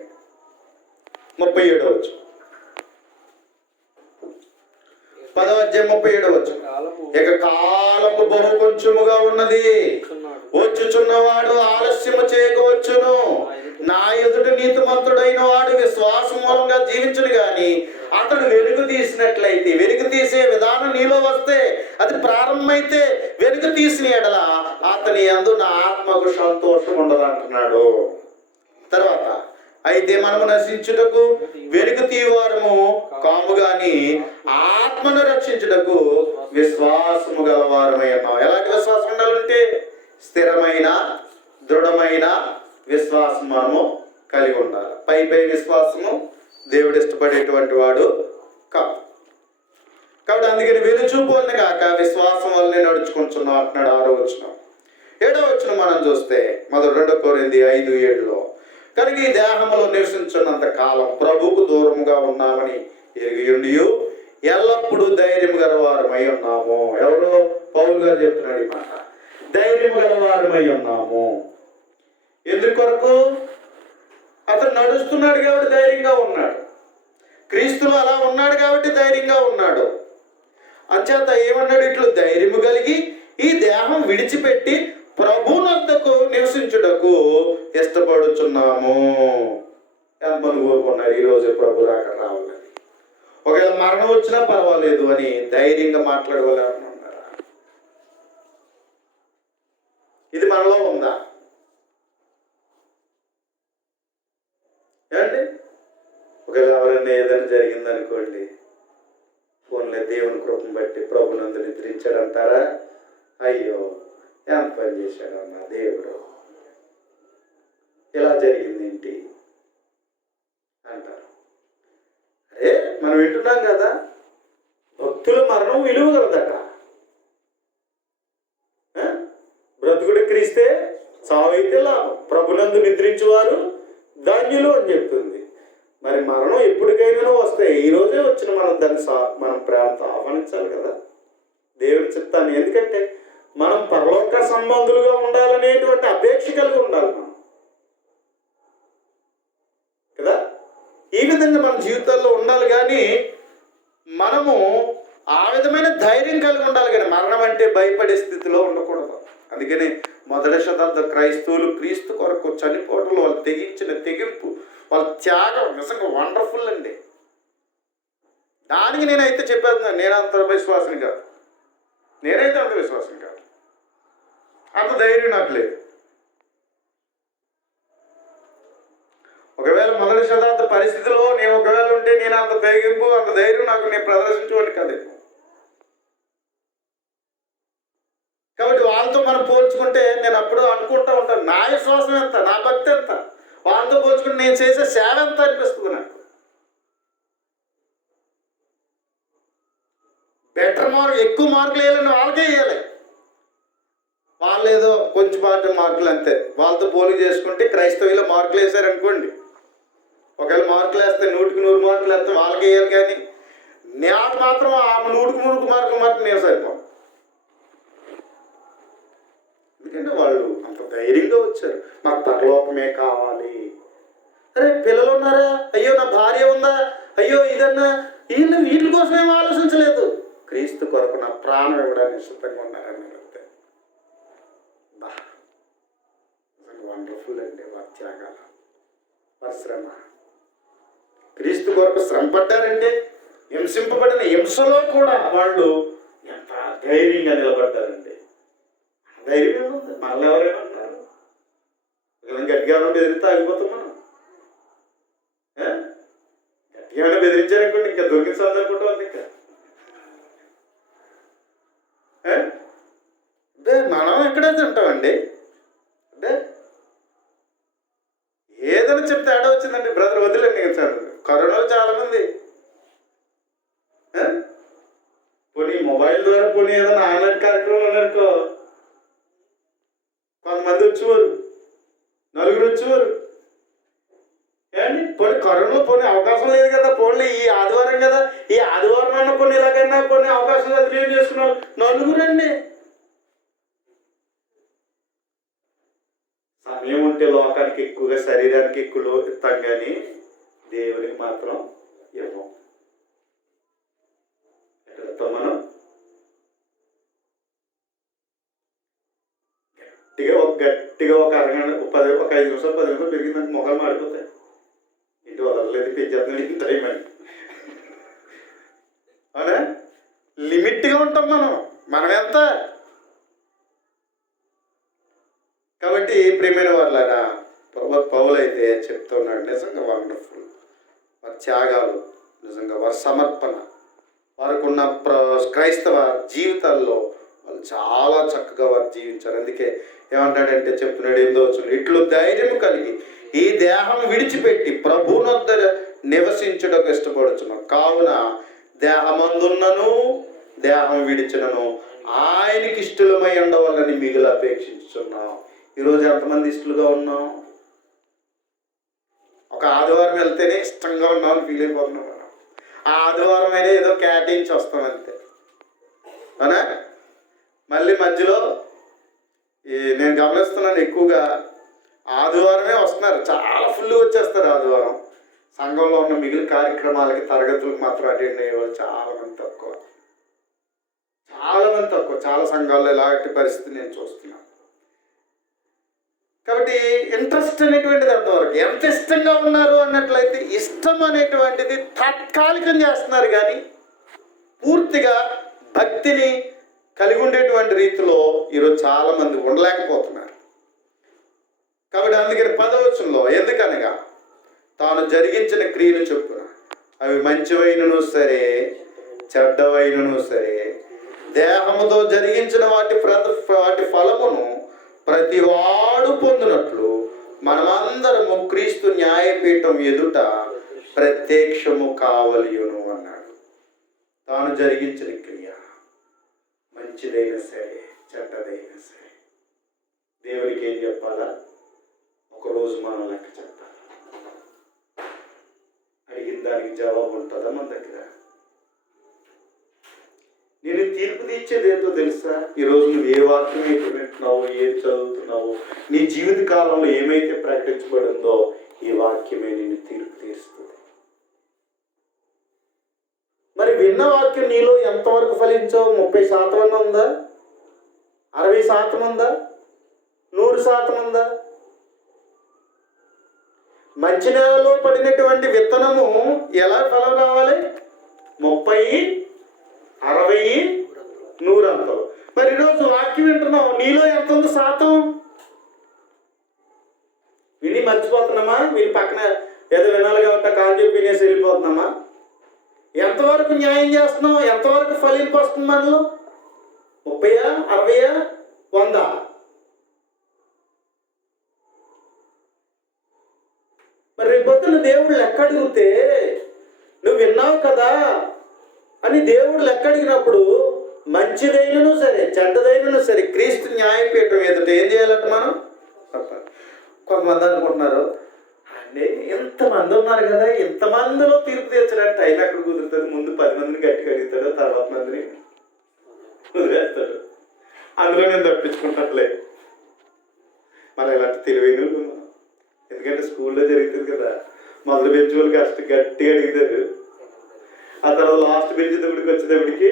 10వ అధ్యాయం 37వ వచనం. ఇక కాలము బహు కొంచెముగా ఉన్నది, వచ్చుచున్నవాడు ఆలస్యము చేయకవచ్చును. నా ఎదుట నీతిమంతుడైన వాడు విశ్వాసం మూలంగా జీవించును గాని అతడు వెలుగు తీసినట్లయితే, వెలుగు తీసే విధానం నీలో వస్తే, అది ప్రారంభమైతే వెలుగు తీసిన ఎడల అతని యందు నా ఆత్మకు సంతోషం ఉండదు అంటున్నాడు. తర్వాత అయితే మనము నశించుటకు వెలుగు తీవారము కాము గాని ఆత్మను రక్షించుటకు విశ్వాసము గలవారమై ఉన్నాం. ఎలాంటి విశ్వాసం ఉండాలంటే స్థిరమైన దృఢమైన విశ్వాసం మనము కలిగి ఉండాలి. పై విశ్వాసము దేవుడు ఇష్టపడేటువంటి వాడు కాదు. కాబట్టి అందుకని వెలుచూపు వలన కాక విశ్వాసం వల్లనే నడుచుకుంటున్నాం అంటున్నాడు 6వ వచనం. 7వ వచనం మనం చూస్తే 2 కొరింథీ 5:7 కనుక ఈ దేహంలో నివసించున్నంత కాలం ప్రభువుకు దూరముగా ఉన్నామని ఎరిగి ఎల్లప్పుడూ ధైర్యం గలవారమై ఉన్నాము. ఎవరో పౌలు గారు చెప్తున్నాడు ఈ మాట. ధైర్యం గలవారమై ఉన్నాము. ఎందుకొరకు? అతను నడుస్తున్నాడు కాబట్టి ధైర్యంగా ఉన్నాడు. క్రీస్తులో అలా ఉన్నాడు కాబట్టి ధైర్యంగా ఉన్నాడు. అంచేత ఏమన్నాడు? ఇట్లు ధైర్యము కలిగి ఈ దేహం విడిచిపెట్టి ప్రభువునొద్దకు నివసించుటకు ఇష్టపడుచున్నాము. ఎంతమంది కోరుకున్నారు ఈరోజు ప్రభు రాక రావాలని? ఒకవేళ మరణం వచ్చినా పర్వాలేదు అని ధైర్యంగా మాట్లాడగలరు ఉన్నారా? ఇది మనలో ఉందా? ఏమండి? ఒకవేళ ఎవరైనా ఏదైనా జరిగిందనుకోండి, ఫోన్లో దేవుని కృపను బట్టి ప్రభునందు నిద్రించాడంటారా? అయ్యో ఎంత పని చేశాడన్నా దేవుడు, ఇలా జరిగింది ఏంటి అంటారు. అరే మనం వింటున్నాం కదా, భక్తుల మరణం విలువ కలదట. బ్రతుకుడు క్రీస్తే సావైతే లాభం, ప్రభునందు నిద్రించేవారు ధన్యులు అని చెప్తుంది. మరి మరణం ఎప్పటికైనా వస్తాయి. ఈరోజే వచ్చిన మనం దాన్ని మనం ప్రేమతో ఆహ్వానించాలి కదా దేవుని చిత్తాన్ని. ఎందుకంటే మనం పరలోక సంబంధులుగా ఉండాలనేటువంటి అపేక్ష కలిగి ఉండాలి మనం కదా. ఈ విధంగా మన జీవితాల్లో ఉండాలి. కానీ మనము ఆ విధమైన ధైర్యం కలిగి ఉండాలి. కానీ మరణం అంటే భయపడే స్థితిలో ఉండకూడదు. అందుకని మొదటి శతాబ్ద క్రైస్తవులు క్రీస్తు కొరకు చనిపోవడంలో వాళ్ళు తెగించిన తెగింపు, వాళ్ళ త్యాగం నిజంగా వండర్ఫుల్ అండి. దానికి నేనైతే చెప్పేస్తున్నాను, నేను అంత విశ్వాసం కాదు, నేనైతే అంత విశ్వాసం కాదు, అంత ధైర్యం నాకు లేదు. ఒకవేళ మొదటి శతాబ్ద పరిస్థితిలో నేను ఒకవేళ ఉంటే నేను అంత తెగింపు అంత ధైర్యం నాకు నేను ప్రదర్శించేవాడిని కదేమో. కాబట్టి వాళ్ళతో మనం పోల్చుకుంటే నేను అప్పుడు అనుకుంటూ ఉంటాను, నా విశ్వాసం ఎంత, నా భక్తి ఎంత, వాళ్ళతో పోల్చుకుంటే నేను చేసే సేవ ఎంత అనిపిస్తుంది నాకు. బెటర్ మార్క్, ఎక్కువ మార్కులు వేయాలని వాళ్ళకే వేయాలి. వాళ్ళు ఏదో కొంచెం పాటు మార్కులు అంతే. వాళ్ళతో పోలిక చేసుకుంటే క్రైస్తవులో మార్కులు వేసారనుకోండి, ఒకవేళ మార్కులు వేస్తే 100కి 100 మార్కులు వేస్తే వాళ్ళకి వేయాలి. కానీ నాకు మాత్రం ఆ 100కి 100 మార్కులు మాత్రం నేను సరిపోను. ఎందుకంటే వాళ్ళు అంత ధైర్యంగా వచ్చారు, నాకు పరలోకమే కావాలి. అరే పిల్లలు ఉన్నారా, అయ్యో నా భార్య ఉందా, అయ్యో ఇదన్నా, వీళ్ళ కోసం ఏం ఆలోచించలేదు, క్రీస్తు కొరకు నా ప్రాణం ఇవ్వడానికి సిద్ధంగా ఉన్నారని చెప్తే వండర్ఫుల్ అండి. వారి త్యాగాలు, వారి శ్రమ, క్రీస్తు కొరకు శ్రమ పడ్డారంటే హింసింపబడిన హింసలో కూడా వాళ్ళు ఎంత ధైర్యంగా నిలబడ్డారండి. ధైర్యం ఉంది. మళ్ళీ ఎవరైనా ఉన్నారు గట్టిగా బెదిరితే ఆగిపోతాం మనం. గట్టిగా బెదిరించారనుకోండి ఇంకా దొరికిన సందర్భం ఉంది. ఇంకా మనం ఎక్కడైతే ఉంటామండి, అంటే ఏదైనా చెప్తే తేడా వచ్చిందండి బ్రదర్ వదిలేండి. సార్ కరోనాలో చాలా మంది పోనీ మొబైల్ ద్వారా పోనీ ఏదైనా ఆన్లైన్ కార్యక్రమాలు అనుకో, కొంతమంది వచ్చేవారు, 4 వచ్చేవారు. ఏమండి పోనీ కరోనాలో పోనీ అవకాశం లేదు కదా, పోనీ ఈ ఆదివారం కదా, ఈ ఆదివారం అన్న పోనీ ఇలాగైనా పోనీ అవకాశం సద్వినియోగం చేసుకున్నారు 4 అండి. సమయం ఉంటే లోకానికి ఎక్కువగా శరీరానికి ఎక్కువ ఇస్తాం, కానీ దేవునికి మాత్రం ఇవ్వం. ఎక్కడ మనం గట్టిగా ఒక అరగంట ఒక 5 నిమిషాలు 10 నిమిషాలు పెరిగిందంటే మొఖాలు మాడిపోతాయి. ఇటు వదలలేదు, పెంచేద్దాం ఇంత టైం అని. అవునా? లిమిట్గా ఉంటాం మనం ఎంత. కాబట్టి ప్రియమైన వాళ్ళారా, పౌలు అయితే చెప్తున్నాడు, నిజంగా వండర్ఫుల్. వారి త్యాగాలు, నిజంగా వారి సమర్పణ, వారికి ఉన్న క్రైస్తవ జీవితాల్లో వాళ్ళు చాలా చక్కగా వారు జీవించారు. అందుకే ఏమంటాడంటే చెప్తున్నాడు, 8వ వచనం, ఇట్లు ధైర్యం కలిగి ఈ దేహం విడిచిపెట్టి ప్రభువునొద్ద నివసించుటకు ఇష్టపడుచున్నాం. కావున దేహమందున్నను దేహం విడిచినను ఆయనకి ఇష్టలమై ఉండవాలని మిగులు అపేక్షించున్నాం. ఈరోజు ఎంతమంది ఇష్టలుగా ఉన్నాం? ఒక ఆదివారం వెళ్తేనే ఇష్టంగా ఉన్నామని ఫీల్ అయిపోతున్నాం. ఆ ఆదివారం అయినా ఏదో కేటాయించి వస్తాం అంతే. అవునా? మళ్ళీ మధ్యలో నేను గమనిస్తున్నాను, ఎక్కువగా ఆదివారమే వస్తున్నారు, చాలా ఫుల్గా వచ్చేస్తారు ఆదివారం. సంఘంలో ఉన్న మిగిలిన కార్యక్రమాలకి, తరగతులకు మాత్రం అటెండ్ అయ్యేవాళ్ళు చాలామంది తక్కువ. చాలా సంఘాల్లో ఇలాంటి పరిస్థితి నేను చూస్తున్నాను. కాబట్టి ఇంట్రెస్ట్ అనేటువంటిది అంతవరకు. ఎంత ఇష్టంగా ఉన్నారు అన్నట్లయితే, ఇష్టం అనేటువంటిది తాత్కాలికం చేస్తున్నారు కానీ పూర్తిగా భక్తిని కలిగి ఉండేటువంటి రీతిలో ఈరోజు చాలామంది ఉండలేకపోతున్నారు. కాబట్టి అందుకని 10వ వచనంలో, ఎందుకనగా తాను జరిగించిన క్రియలు చొప్పున అవి మంచివైనను సరే చెడ్డవైనను సరే దేహముతో జరిగించిన వాటి ఫలమును ప్రతివాడు పొందినట్లు మనమందరము క్రీస్తు న్యాయపీఠం ఎదుట ప్రత్యక్షము కావలియును అన్నాడు. తాను జరిగించిన క్రియ మంచిదైనా సరే చెడ్డదైనా సరే దేవునికి ఏం చెప్పాలా? ఒకరోజు మనం లెక్క చెప్పాలి. అడిగిన దానికి జవాబు ఉంటుందా మన దగ్గర? నేను తీర్పు తీర్చేది ఏంటో తెలుసా? ఈరోజు నువ్వు ఏ వాక్యం అయితే వింటున్నావో, ఏది చదువుతున్నావో, నీ జీవిత కాలంలో ఏమైతే ప్రకటించబడిందో ఈ వాక్యమే నిన్ను తీర్పు తీరుస్తుంది. మరి విన్న వాక్యం నీలో ఎంతవరకు ఫలించో? 30% ఉందా? 60% ఉందా? 100% ఉందా? మంచి నేలలో పడినటువంటి విత్తనము ఎలా ఫలం రావాలి? 30, 60, 100 అంటావు. మరి ఈరోజు వాక్యం వింటున్నావు, నీలో ఎంత ఉంది శాతం? విని మర్చిపోతున్నామా? వీళ్ళు పక్కన ఏదో వినాలి కాబట్టి కాల్ చెప్పి వినేసి వెళ్ళిపోతున్నామా? ఎంతవరకు న్యాయం చేస్తున్నావు? ఎంతవరకు ఫలింపు వస్తుంది మనలో? 30, 60, 100? మరి రేపొద్దున దేవుడు లెక్క అడిగితే, నువ్వు విన్నావు కదా అని దేవుడు లెక్క అడిగినప్పుడు మంచిదైనను సరే చెడ్డదైనను సరే క్రీస్తు న్యాయపీఠం ఎదుట ఏం చేయాలంట మనం? కొంతమంది అనుకుంటున్నారు, అంటే ఇంతమంది ఉన్నారు కదా, ఇంతమందిలో తీర్పు తీర్చడానికి టైం ఎక్కడ కుదురుతుంది? ముందు 10 మందిని గట్టిగా అడుగుతాడు, తర్వాత మందిని వదిలేస్తాడు. అందులో నేను తప్పించుకుంటానులే. మనం ఇలాంటి తెలివైన, ఎందుకంటే స్కూల్లో జరుగుతుంది కదా, మొదలు బెంచ్ వాళ్ళు గట్టిగా అడుగుతారు, ఆ తర్వాత లాస్ట్ బెంచ్ దగ్గరికి వచ్చేటప్పటికి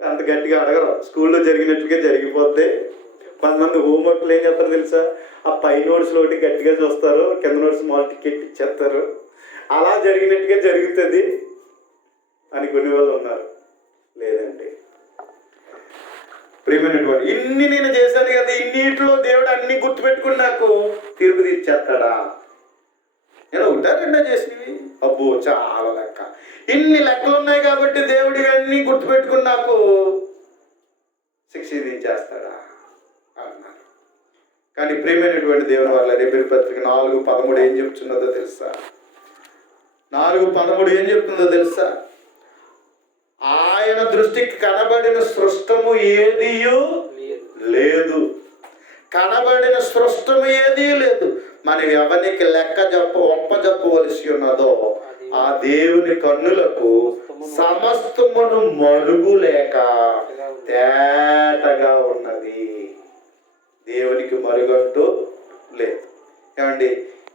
అంత గట్టిగా అడగరు. స్కూల్లో జరిగినట్టుగా జరిగిపోద్ది. కొంతమంది హోంవర్క్లు ఏం చేస్తారు తెలుసా? ఆ పై నోట్స్లో ఒకటి గట్టిగా చూస్తారు, కింద నోట్స్ మాల్ టికెట్ ఇచ్చేస్తారు. అలా జరిగినట్టుగా జరుగుతుంది అనుకునే వాళ్ళు ఉన్నారు. లేదండి, ప్రియమైనటువంటి ఇన్ని నేను చేశాను కదా, ఇన్నిట్లో దేవుడు అన్ని గుర్తుపెట్టుకుని నాకు తీర్పు తీర్చేస్తాడా? నేను ఒకటా రెండా చేసినవి? అబ్బో చాలా లెక్క. ఇన్ని లెక్కలు ఉన్నాయి కాబట్టి దేవుడు ఇవన్నీ గుర్తుపెట్టుకుని నాకు శిక్ష విధించేస్తాడా అన్నారు. కానీ ప్రియమైనటువంటి దేవుని వల్ల రేపటి పత్రిక 4:13 ఏం చెప్తున్నదో తెలుసా? 4:13 ఏం చెప్తుందో తెలుసా? ఆయన దృష్టికి కనబడిన సృష్టము ఏదియూ లేదు. కనబడిన సృష్టము ఏదీ లేదు. మనం ఎవరికి లెక్క ఒప్పజెప్పవలసి ఉన్నదో ఆ దేవుని కన్నులకు సమస్తమును మరుగు లేక తేటగా ఉన్నది. దేవునికి మరుగంటూ లేదు. ఏమండి,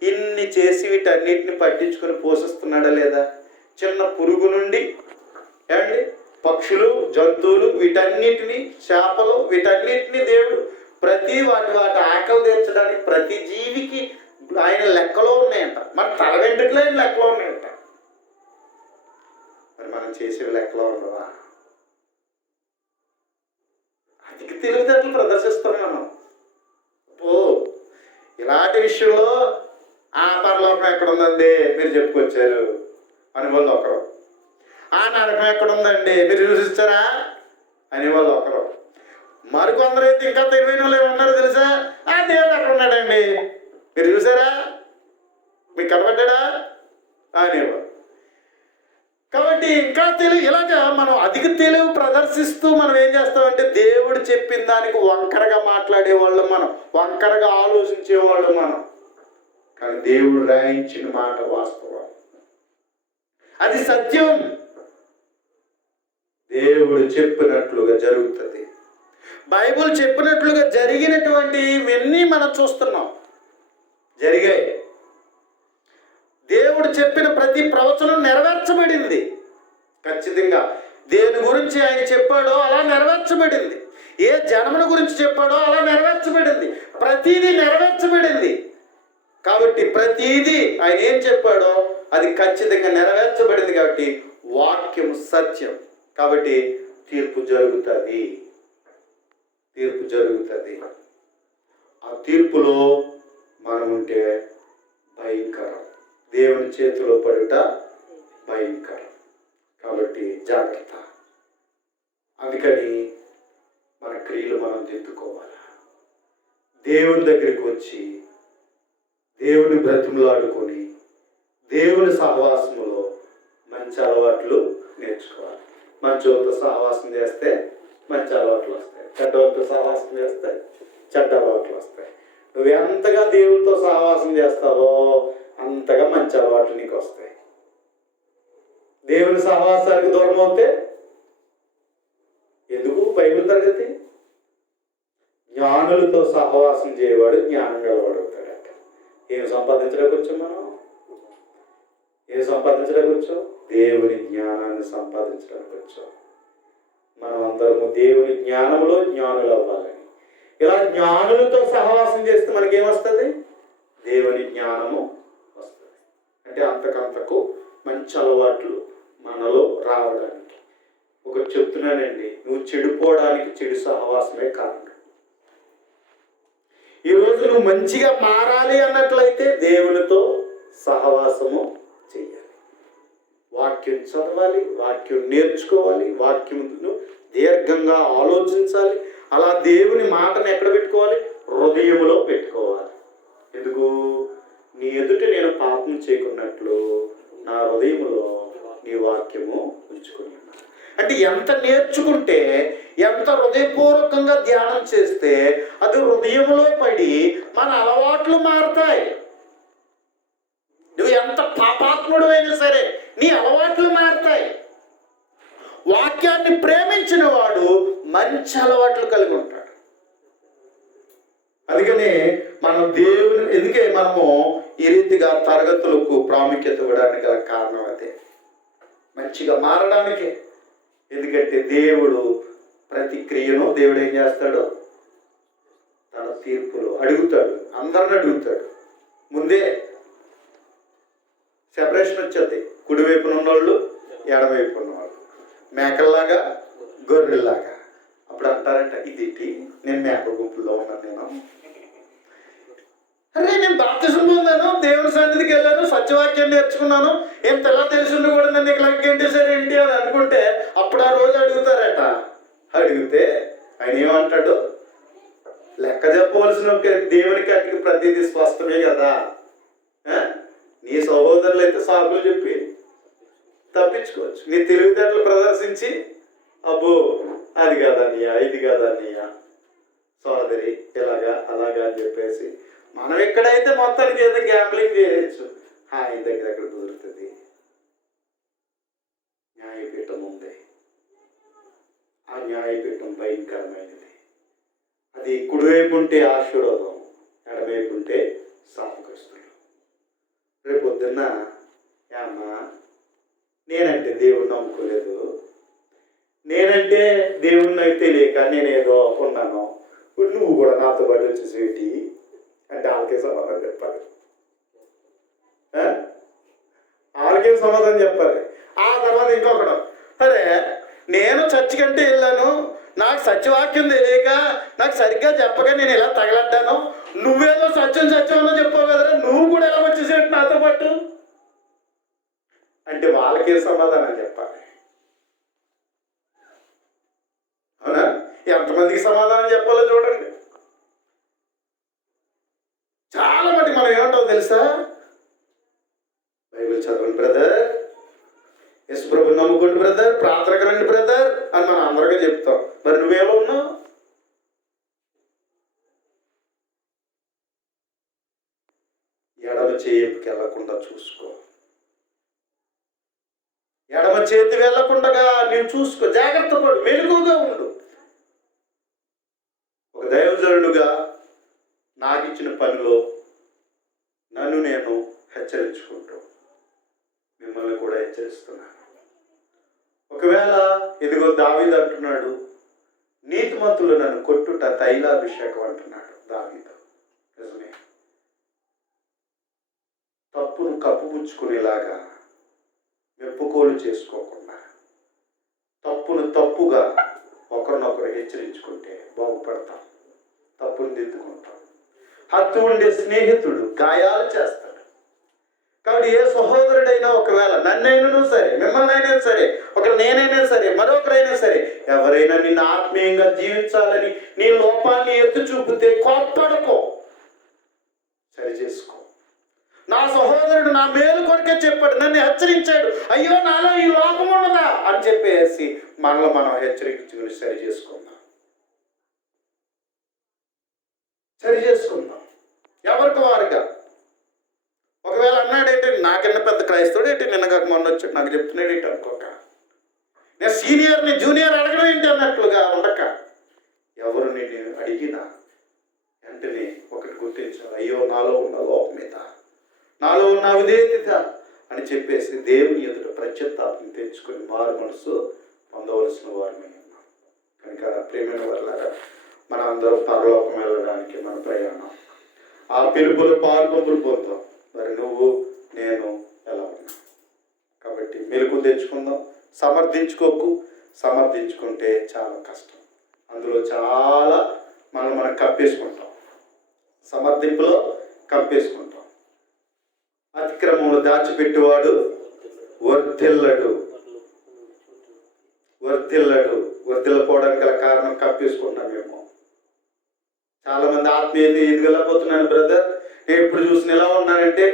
ఇన్ని చేసి వీటన్నిటిని పట్టించుకొని పోషిస్తున్నాడా లేదా? చిన్న పురుగు నుండి ఏమండి, పక్షులు, జంతువులు, వీటన్నిటిని, చేపలు, వీటన్నిటిని దేవుడు ప్రతి వాటి ఆకలి తీర్చడానికి ప్రతి జీవికి ఆయన లెక్కలో ఉన్నాయంట. మన తల వెంట్రుకలు ఆయన లెక్కలో ఉన్నాయంట. మరి మనం చేసేవి లెక్కలో ఉండవా? అధిక తెలివితేటలు ప్రదర్శిస్తాం మనం. ఇలాంటి విషయంలో ఆ పరలోకం ఎక్కడుందండి మీరు చెప్పుకొచ్చారు అనేవాళ్ళు ఒకరు, ఆ నరకం ఎక్కడుందండి మీరు చూసిస్తారా అనేవాళ్ళు ఒకరు. మరికొందరు అయితే ఇంకా తెలివైన వాళ్ళు ఏమన్నారు తెలుసా? ఆ దేవుడు అక్కడ ఉన్నాడండి మీరు చూసారా, మీకు కనబడ్డా అనేవాళ్ళు. కాబట్టి ఇంకా తెలివి, ఇలాగా మనం అధిక తెలివి ప్రదర్శిస్తూ మనం ఏం చేస్తామంటే దేవుడు చెప్పిన దానికి వంకరగా మాట్లాడేవాళ్ళు మనం, వంకరగా ఆలోచించేవాళ్ళు మనం. కానీ దేవుడు రాయించిన మాట వాస్తవం, అది సత్యం. దేవుడు చెప్పినట్లుగా జరుగుతుంది. బైబిల్ చెప్పినట్లుగా జరిగినటువంటి ఇవన్నీ మనం చూస్తున్నాం, జరిగాయి. దేవుడు చెప్పిన ప్రతి ప్రవచనం నెరవేర్చబడింది. ఖచ్చితంగా దేని గురించి ఆయన చెప్పాడో అలా నెరవేర్చబడింది. ఏ జన్మల గురించి చెప్పాడో అలా నెరవేర్చబడింది. ప్రతిదీ నెరవేర్చబడింది. కాబట్టి ప్రతిదీ ఆయన ఏం చెప్పాడో అది ఖచ్చితంగా నెరవేర్చబడింది. కాబట్టి వాక్యం సత్యం. కాబట్టి తీర్పు జరుగుతుంది. తీర్పు జరుగుతుంది. ఆ తీర్పులో మనం ఉంటే భయంకరం. దేవుని చేతిలో పడుట భయంకరం. కాబట్టి జాగ్రత్త. అందుకని మన క్రియలు మనం దిద్దుకోవాలి. దేవుని దగ్గరికి వచ్చి దేవుని బ్రతిమలాడుకొని దేవుని సహవాసములో మంచి అలవాట్లు నేర్చుకోవాలి. మంచోళ్ళతో సహవాసం చేస్తే మంచి అలవాట్లు వస్తాయి. చెడ్డవాళ్ళతో సహవాసం చేస్తే చెడ్డ అలవాట్లు వస్తాయి. నువ్వు ఎంతగా దేవునితో సహవాసం చేస్తావో అంతగా మంచి అలవాట్లు నీకు వస్తాయి. దేవుని సహవాసానికి దూరం అవుతే ఎందుకు బైబిల్ తరగతి? జ్ఞానులతో సహవాసం చేయవాడు జ్ఞానం గలవాడు అవుతాడట. ఏం సంపాదించడానికి వచ్చాం మనం? ఏం సంపాదించడానికి వచ్చాం? దేవుని జ్ఞానాన్ని సంపాదించడానికి వచ్చాం. మనం అందరము దేవుని జ్ఞానంలో జ్ఞానులు అవ్వాలని. ఇలా జ్ఞానులతో సహవాసం చేస్తే మనకేమొస్తుంది? దేవుని జ్ఞానము వస్తుంది. అంటే అంతకంతకు మంచి అలవాట్లు మనలో రావడానికి. ఒకటి చెప్తున్నానండి, నువ్వు చెడిపోవడానికి చెడు సహవాసమే కారణం. ఈరోజు నువ్వు మంచిగా మారాలి అన్నట్లయితే దేవునితో సహవాసము చెయ్యాలి. వాక్యం చదవాలి, వాక్యం నేర్చుకోవాలి, వాక్యమును దీర్ఘంగా ఆలోచించాలి. అలా దేవుని మాటను ఎక్కడ పెట్టుకోవాలి? హృదయములో పెట్టుకోవాలి. ఎందుకు? నీ ఎదుట నేను పాపం చేయకున్నట్లు నా హృదయములో నీ వాక్యము ఉంచుకుని. అంటే ఎంత నేర్చుకుంటే, ఎంత హృదయపూర్వకంగా ధ్యానం చేస్తే అది హృదయంలో పడి మన అలవాట్లు మారుతాయి. నువ్వు ఎంత పాపాత్ముడు అయినా సరే నీ అలవాట్లు మారుతాయి. వాక్యాన్ని ప్రేమించిన వాడు మంచి అలవాట్లు కలిగి ఉంటాడు. అందుకని మనం దేవుని ఎందుకే మనము ఈ రీతిగా తరగతులకు ప్రాముఖ్యత ఇవ్వడానికి గల కారణం అదే, మంచిగా మారడానికి. ఎందుకంటే దేవుడు ప్రతి క్రియను దేవుడు ఏం చేస్తాడు? తన తీర్పులో అడుగుతాడు. అందరిని అడుగుతాడు. ముందే సెపరేషన్ వచ్చేది. కుడివైపున ఉన్నవాళ్ళు, ఎడమవైపు ఉన్నవాళ్ళు, మేకల్లాగా గొర్రెల్లాగా. అప్పుడు అంటారంట, ఇదేంటి నేను మేక గుంపుల్లో ఉన్నాను, నేను బాప్తిసం పొందాను, దేవుని సన్నిధికి వెళ్ళాను, సత్యవాక్యం నేర్చుకున్నాను, ఏం తెల్ల తెలిసిండు కూడా నన్ను ఇక లెక్కేంటేసారు ఏంటి అని అనుకుంటే అప్పుడు ఆ రోజు అడుగుతారట. అడిగితే ఆయన ఏమంటాడు? లెక్క చెప్పవలసిన దేవుని కంటికి ప్రతిదీ స్పష్టమే కదా. నీ సహోదరులు అయితే సాకులు చెప్పి తప్పించుకోవచ్చు. నీ తెలివితేటలు ప్రదర్శించి అబ్బో అది కాదన్నయ్యా, ఇది కాదన్నయ్యా, సోదరి ఇలాగా అలాగా అని చెప్పేసి మనం ఎక్కడైతే మొత్తానికి ఏదో గ్యాంబ్లింగ్ చేయొచ్చు. ఆయన దగ్గర ఎక్కడ కుదురుతుంది? న్యాయపీఠం ఉంది. ఆ న్యాయపీఠం భయంకరమైనది. అది కుడివైపు ఉంటే ఆశీర్వాదం, ఎడవైపు ఉంటే శాపగ్రస్తులు. రేపు పొద్దున్న అమ్మా నేనంటే దేవుణ్ణి నమ్ముకోలేదు, నేనంటే దేవుణ్ణి తెలియక నేనేదో ఉన్నాను, ఇప్పుడు నువ్వు కూడా నాతో పాటు వచ్చేసేటి అంటే వాళ్ళకే సమాధానం చెప్పాలి. వాళ్ళకే సమాధానం చెప్పాలి. ఆ తర్వాత ఇంకొకడు, అరే నేను చర్చి కంటే వెళ్ళాను, నాకు సత్యవాక్యం తెలియక నాకు సరిగ్గా చెప్పక నేను ఇలా తగలడ్డాను, నువ్వేదో సత్యం అన్నా చెప్పావు కదరా, నువ్వు కూడా ఎలా వచ్చేసేటి నాతో పాటు అంటే వాళ్ళకే సమాధానం చెప్పాలి. అవునా? ఎంతమందికి సమాధానం చెప్పాలో చూడండి. చాలా మటుకు మనం ఏమంటావు తెలుసా? బైబిల్ చదవండి బ్రదర్, యేసు ప్రభుని నమ్ముకోండి బ్రదర్, ప్రార్థనకు రండి బ్రదర్ అని మనం అందరికీ చెప్తాం. మరి నువ్వేమో ఉన్నావు? ఎడమ చేతికి వెళ్లకుండా చూసుకో. ఎడమ చేతి వెళ్లకుండా నీవు చూసుకో. జాగ్రత్త పడు, మెలకుగా ఉండు. సహోదరుడుగా నాకు ఇచ్చిన పనిలో నన్ను నేను హెచ్చరించుకుంటూ మిమ్మల్ని కూడా హెచ్చరిస్తున్నాను. ఒకవేళ ఇదిగో దావీదు అంటున్నాడు, నీతిమంతులు నన్ను కొట్టుట తైలాభిషేకం అంటున్నాడు దావీదు. నిజమే. తప్పును కప్పుపుచ్చుకునేలాగా మెప్పుకోలు చేసుకోకుండా తప్పును తప్పుగా ఒకరినొకరు హెచ్చరించుకుంటే బాగుపడతాం, తప్పును దిద్దుకుంటాం. హత్తు ఉండే స్నేహితుడు గాయాలు చేస్తాడు. కాబట్టి ఏ సహోదరుడైనా ఒకవేళ నన్నైనా సరే, మిమ్మల్ని అయినా సరే, ఒకరు నేనైనా సరే, మరొకరైనా సరే, ఎవరైనా నిన్ను ఆత్మీయంగా జీవించాలని నీ లోపాన్ని ఎత్తి చూపితే కోప్పడుకో, సరి చేసుకో. నా సహోదరుడు నా మేలు కొరకే చెప్పాడు, నన్ను హెచ్చరించాడు, అయ్యో నాలో ఈ లోపం ఉన్నదా అని చెప్పేసి మనలో మనం హెచ్చరించుకుని సరి చేసుకుందాం. ఎవరికి వారుగా. ఒకవేళ అన్నాడేంటి, నాకన్నా పెద్ద క్రైస్తవుడు ఏంటి, నిన్న కాక మొన్న వచ్చాడు నాకు చెప్తున్నాడు ఏంటి అనుకోక, నేను సీనియర్ని జూనియర్ అడగడం ఏంటి అన్నట్లుగా ఉండక, ఎవరు నేను అడిగినా వెంటనే ఒకటి గుర్తించాలి, అయ్యో నాలో ఉన్న లోపమేత, నాలో ఉన్న అవిధేయత అని చెప్పేసి దేవుని ఎదుట ప్రత్యుత్తాపం తెచ్చుకొని మారు మనసు పొందవలసిన వారమే ఉన్నాం. కనుక ప్రియమైన వారులారా, మన అందరం పరలోకం వెళ్ళడానికి మన ప్రయాణం. ఆ పిలుపులు పాల్పొందులు పొందాం. మరి నువ్వు నేను ఎలా ఉన్నా? కాబట్టి మెలకు తెచ్చుకుందాం. సమర్థించుకోకు. సమర్థించుకుంటే చాలా కష్టం. అందులో చాలా మనం కప్పేసుకుంటాం. సమర్థింపులో కప్పేసుకుంటాం. అతిక్రమంలో దాచిపెట్టేవాడు వర్ధిల్లడు. వర్ధిల్లపోవడానికి గల కారణం కప్పేసుకుంటాం మేము. చాలా మంది ఆత్మీయత ఎదుగలేకపోతున్నాను బ్రదర్, నేను ఎప్పుడు చూసిన ఎలా ఉన్నానంటే,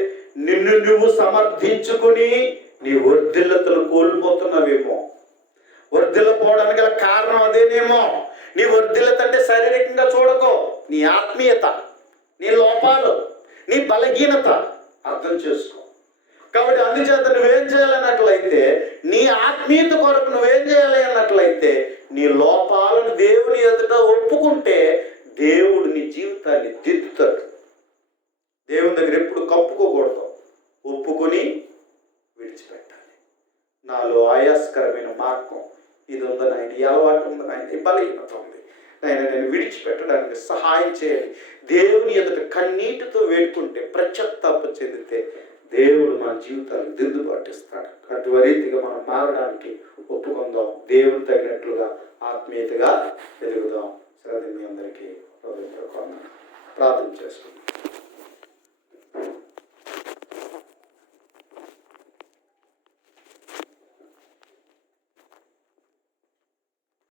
నిన్ను నువ్వు సమర్థించుకుని నీ వర్ధిల్లతను కోల్పోతున్నావేమో. వర్ధిల్లపోవడానికి గల కారణం అదేనేమో. నీ వర్ధిల్లత అంటే శారీరకంగా చూడకో, నీ ఆత్మీయత, నీ లోపాలు, నీ బలహీనత అర్థం చేసుకో. కాబట్టి అందుచేత నువ్వేం చేయాలన్నట్లయితే, నీ ఆత్మీయత కొరకు నువ్వేం చేయాలి అన్నట్లయితే, నీ లోపాలను దేవుని ఎదుట ఒప్పుకుంటే దేవుడు నీ జీవితాన్ని దిద్దుతాడు. దేవుని దగ్గర ఎప్పుడు కప్పుకోకూడదు, ఒప్పుకొని విడిచిపెట్టాలి. నాలో ఆయాస్కరమైన మార్గం ఇది ఉందని ఆయన, ఈ అలవాటు ఉందని ఆయన, ఈ బలహీనత ఉంది ఆయన, నేను విడిచిపెట్టడానికి సహాయం చేయాలి. దేవుని ఎదుట కన్నీటితో వేడుకుంటే, ప్రత్యత్తాపం చెందితే దేవుడు మన జీవితాన్ని దిద్దుబాటు ఇస్తాడు. అటు రీతిగా మనం మారడానికి ఒప్పుకుందాం. దేవుడు తగినట్లుగా ఆత్మీయతగా ఎదుగుదాం. శ్రద్ధ మీ అందరికీ ప్రార్థన చేసుకుందాం.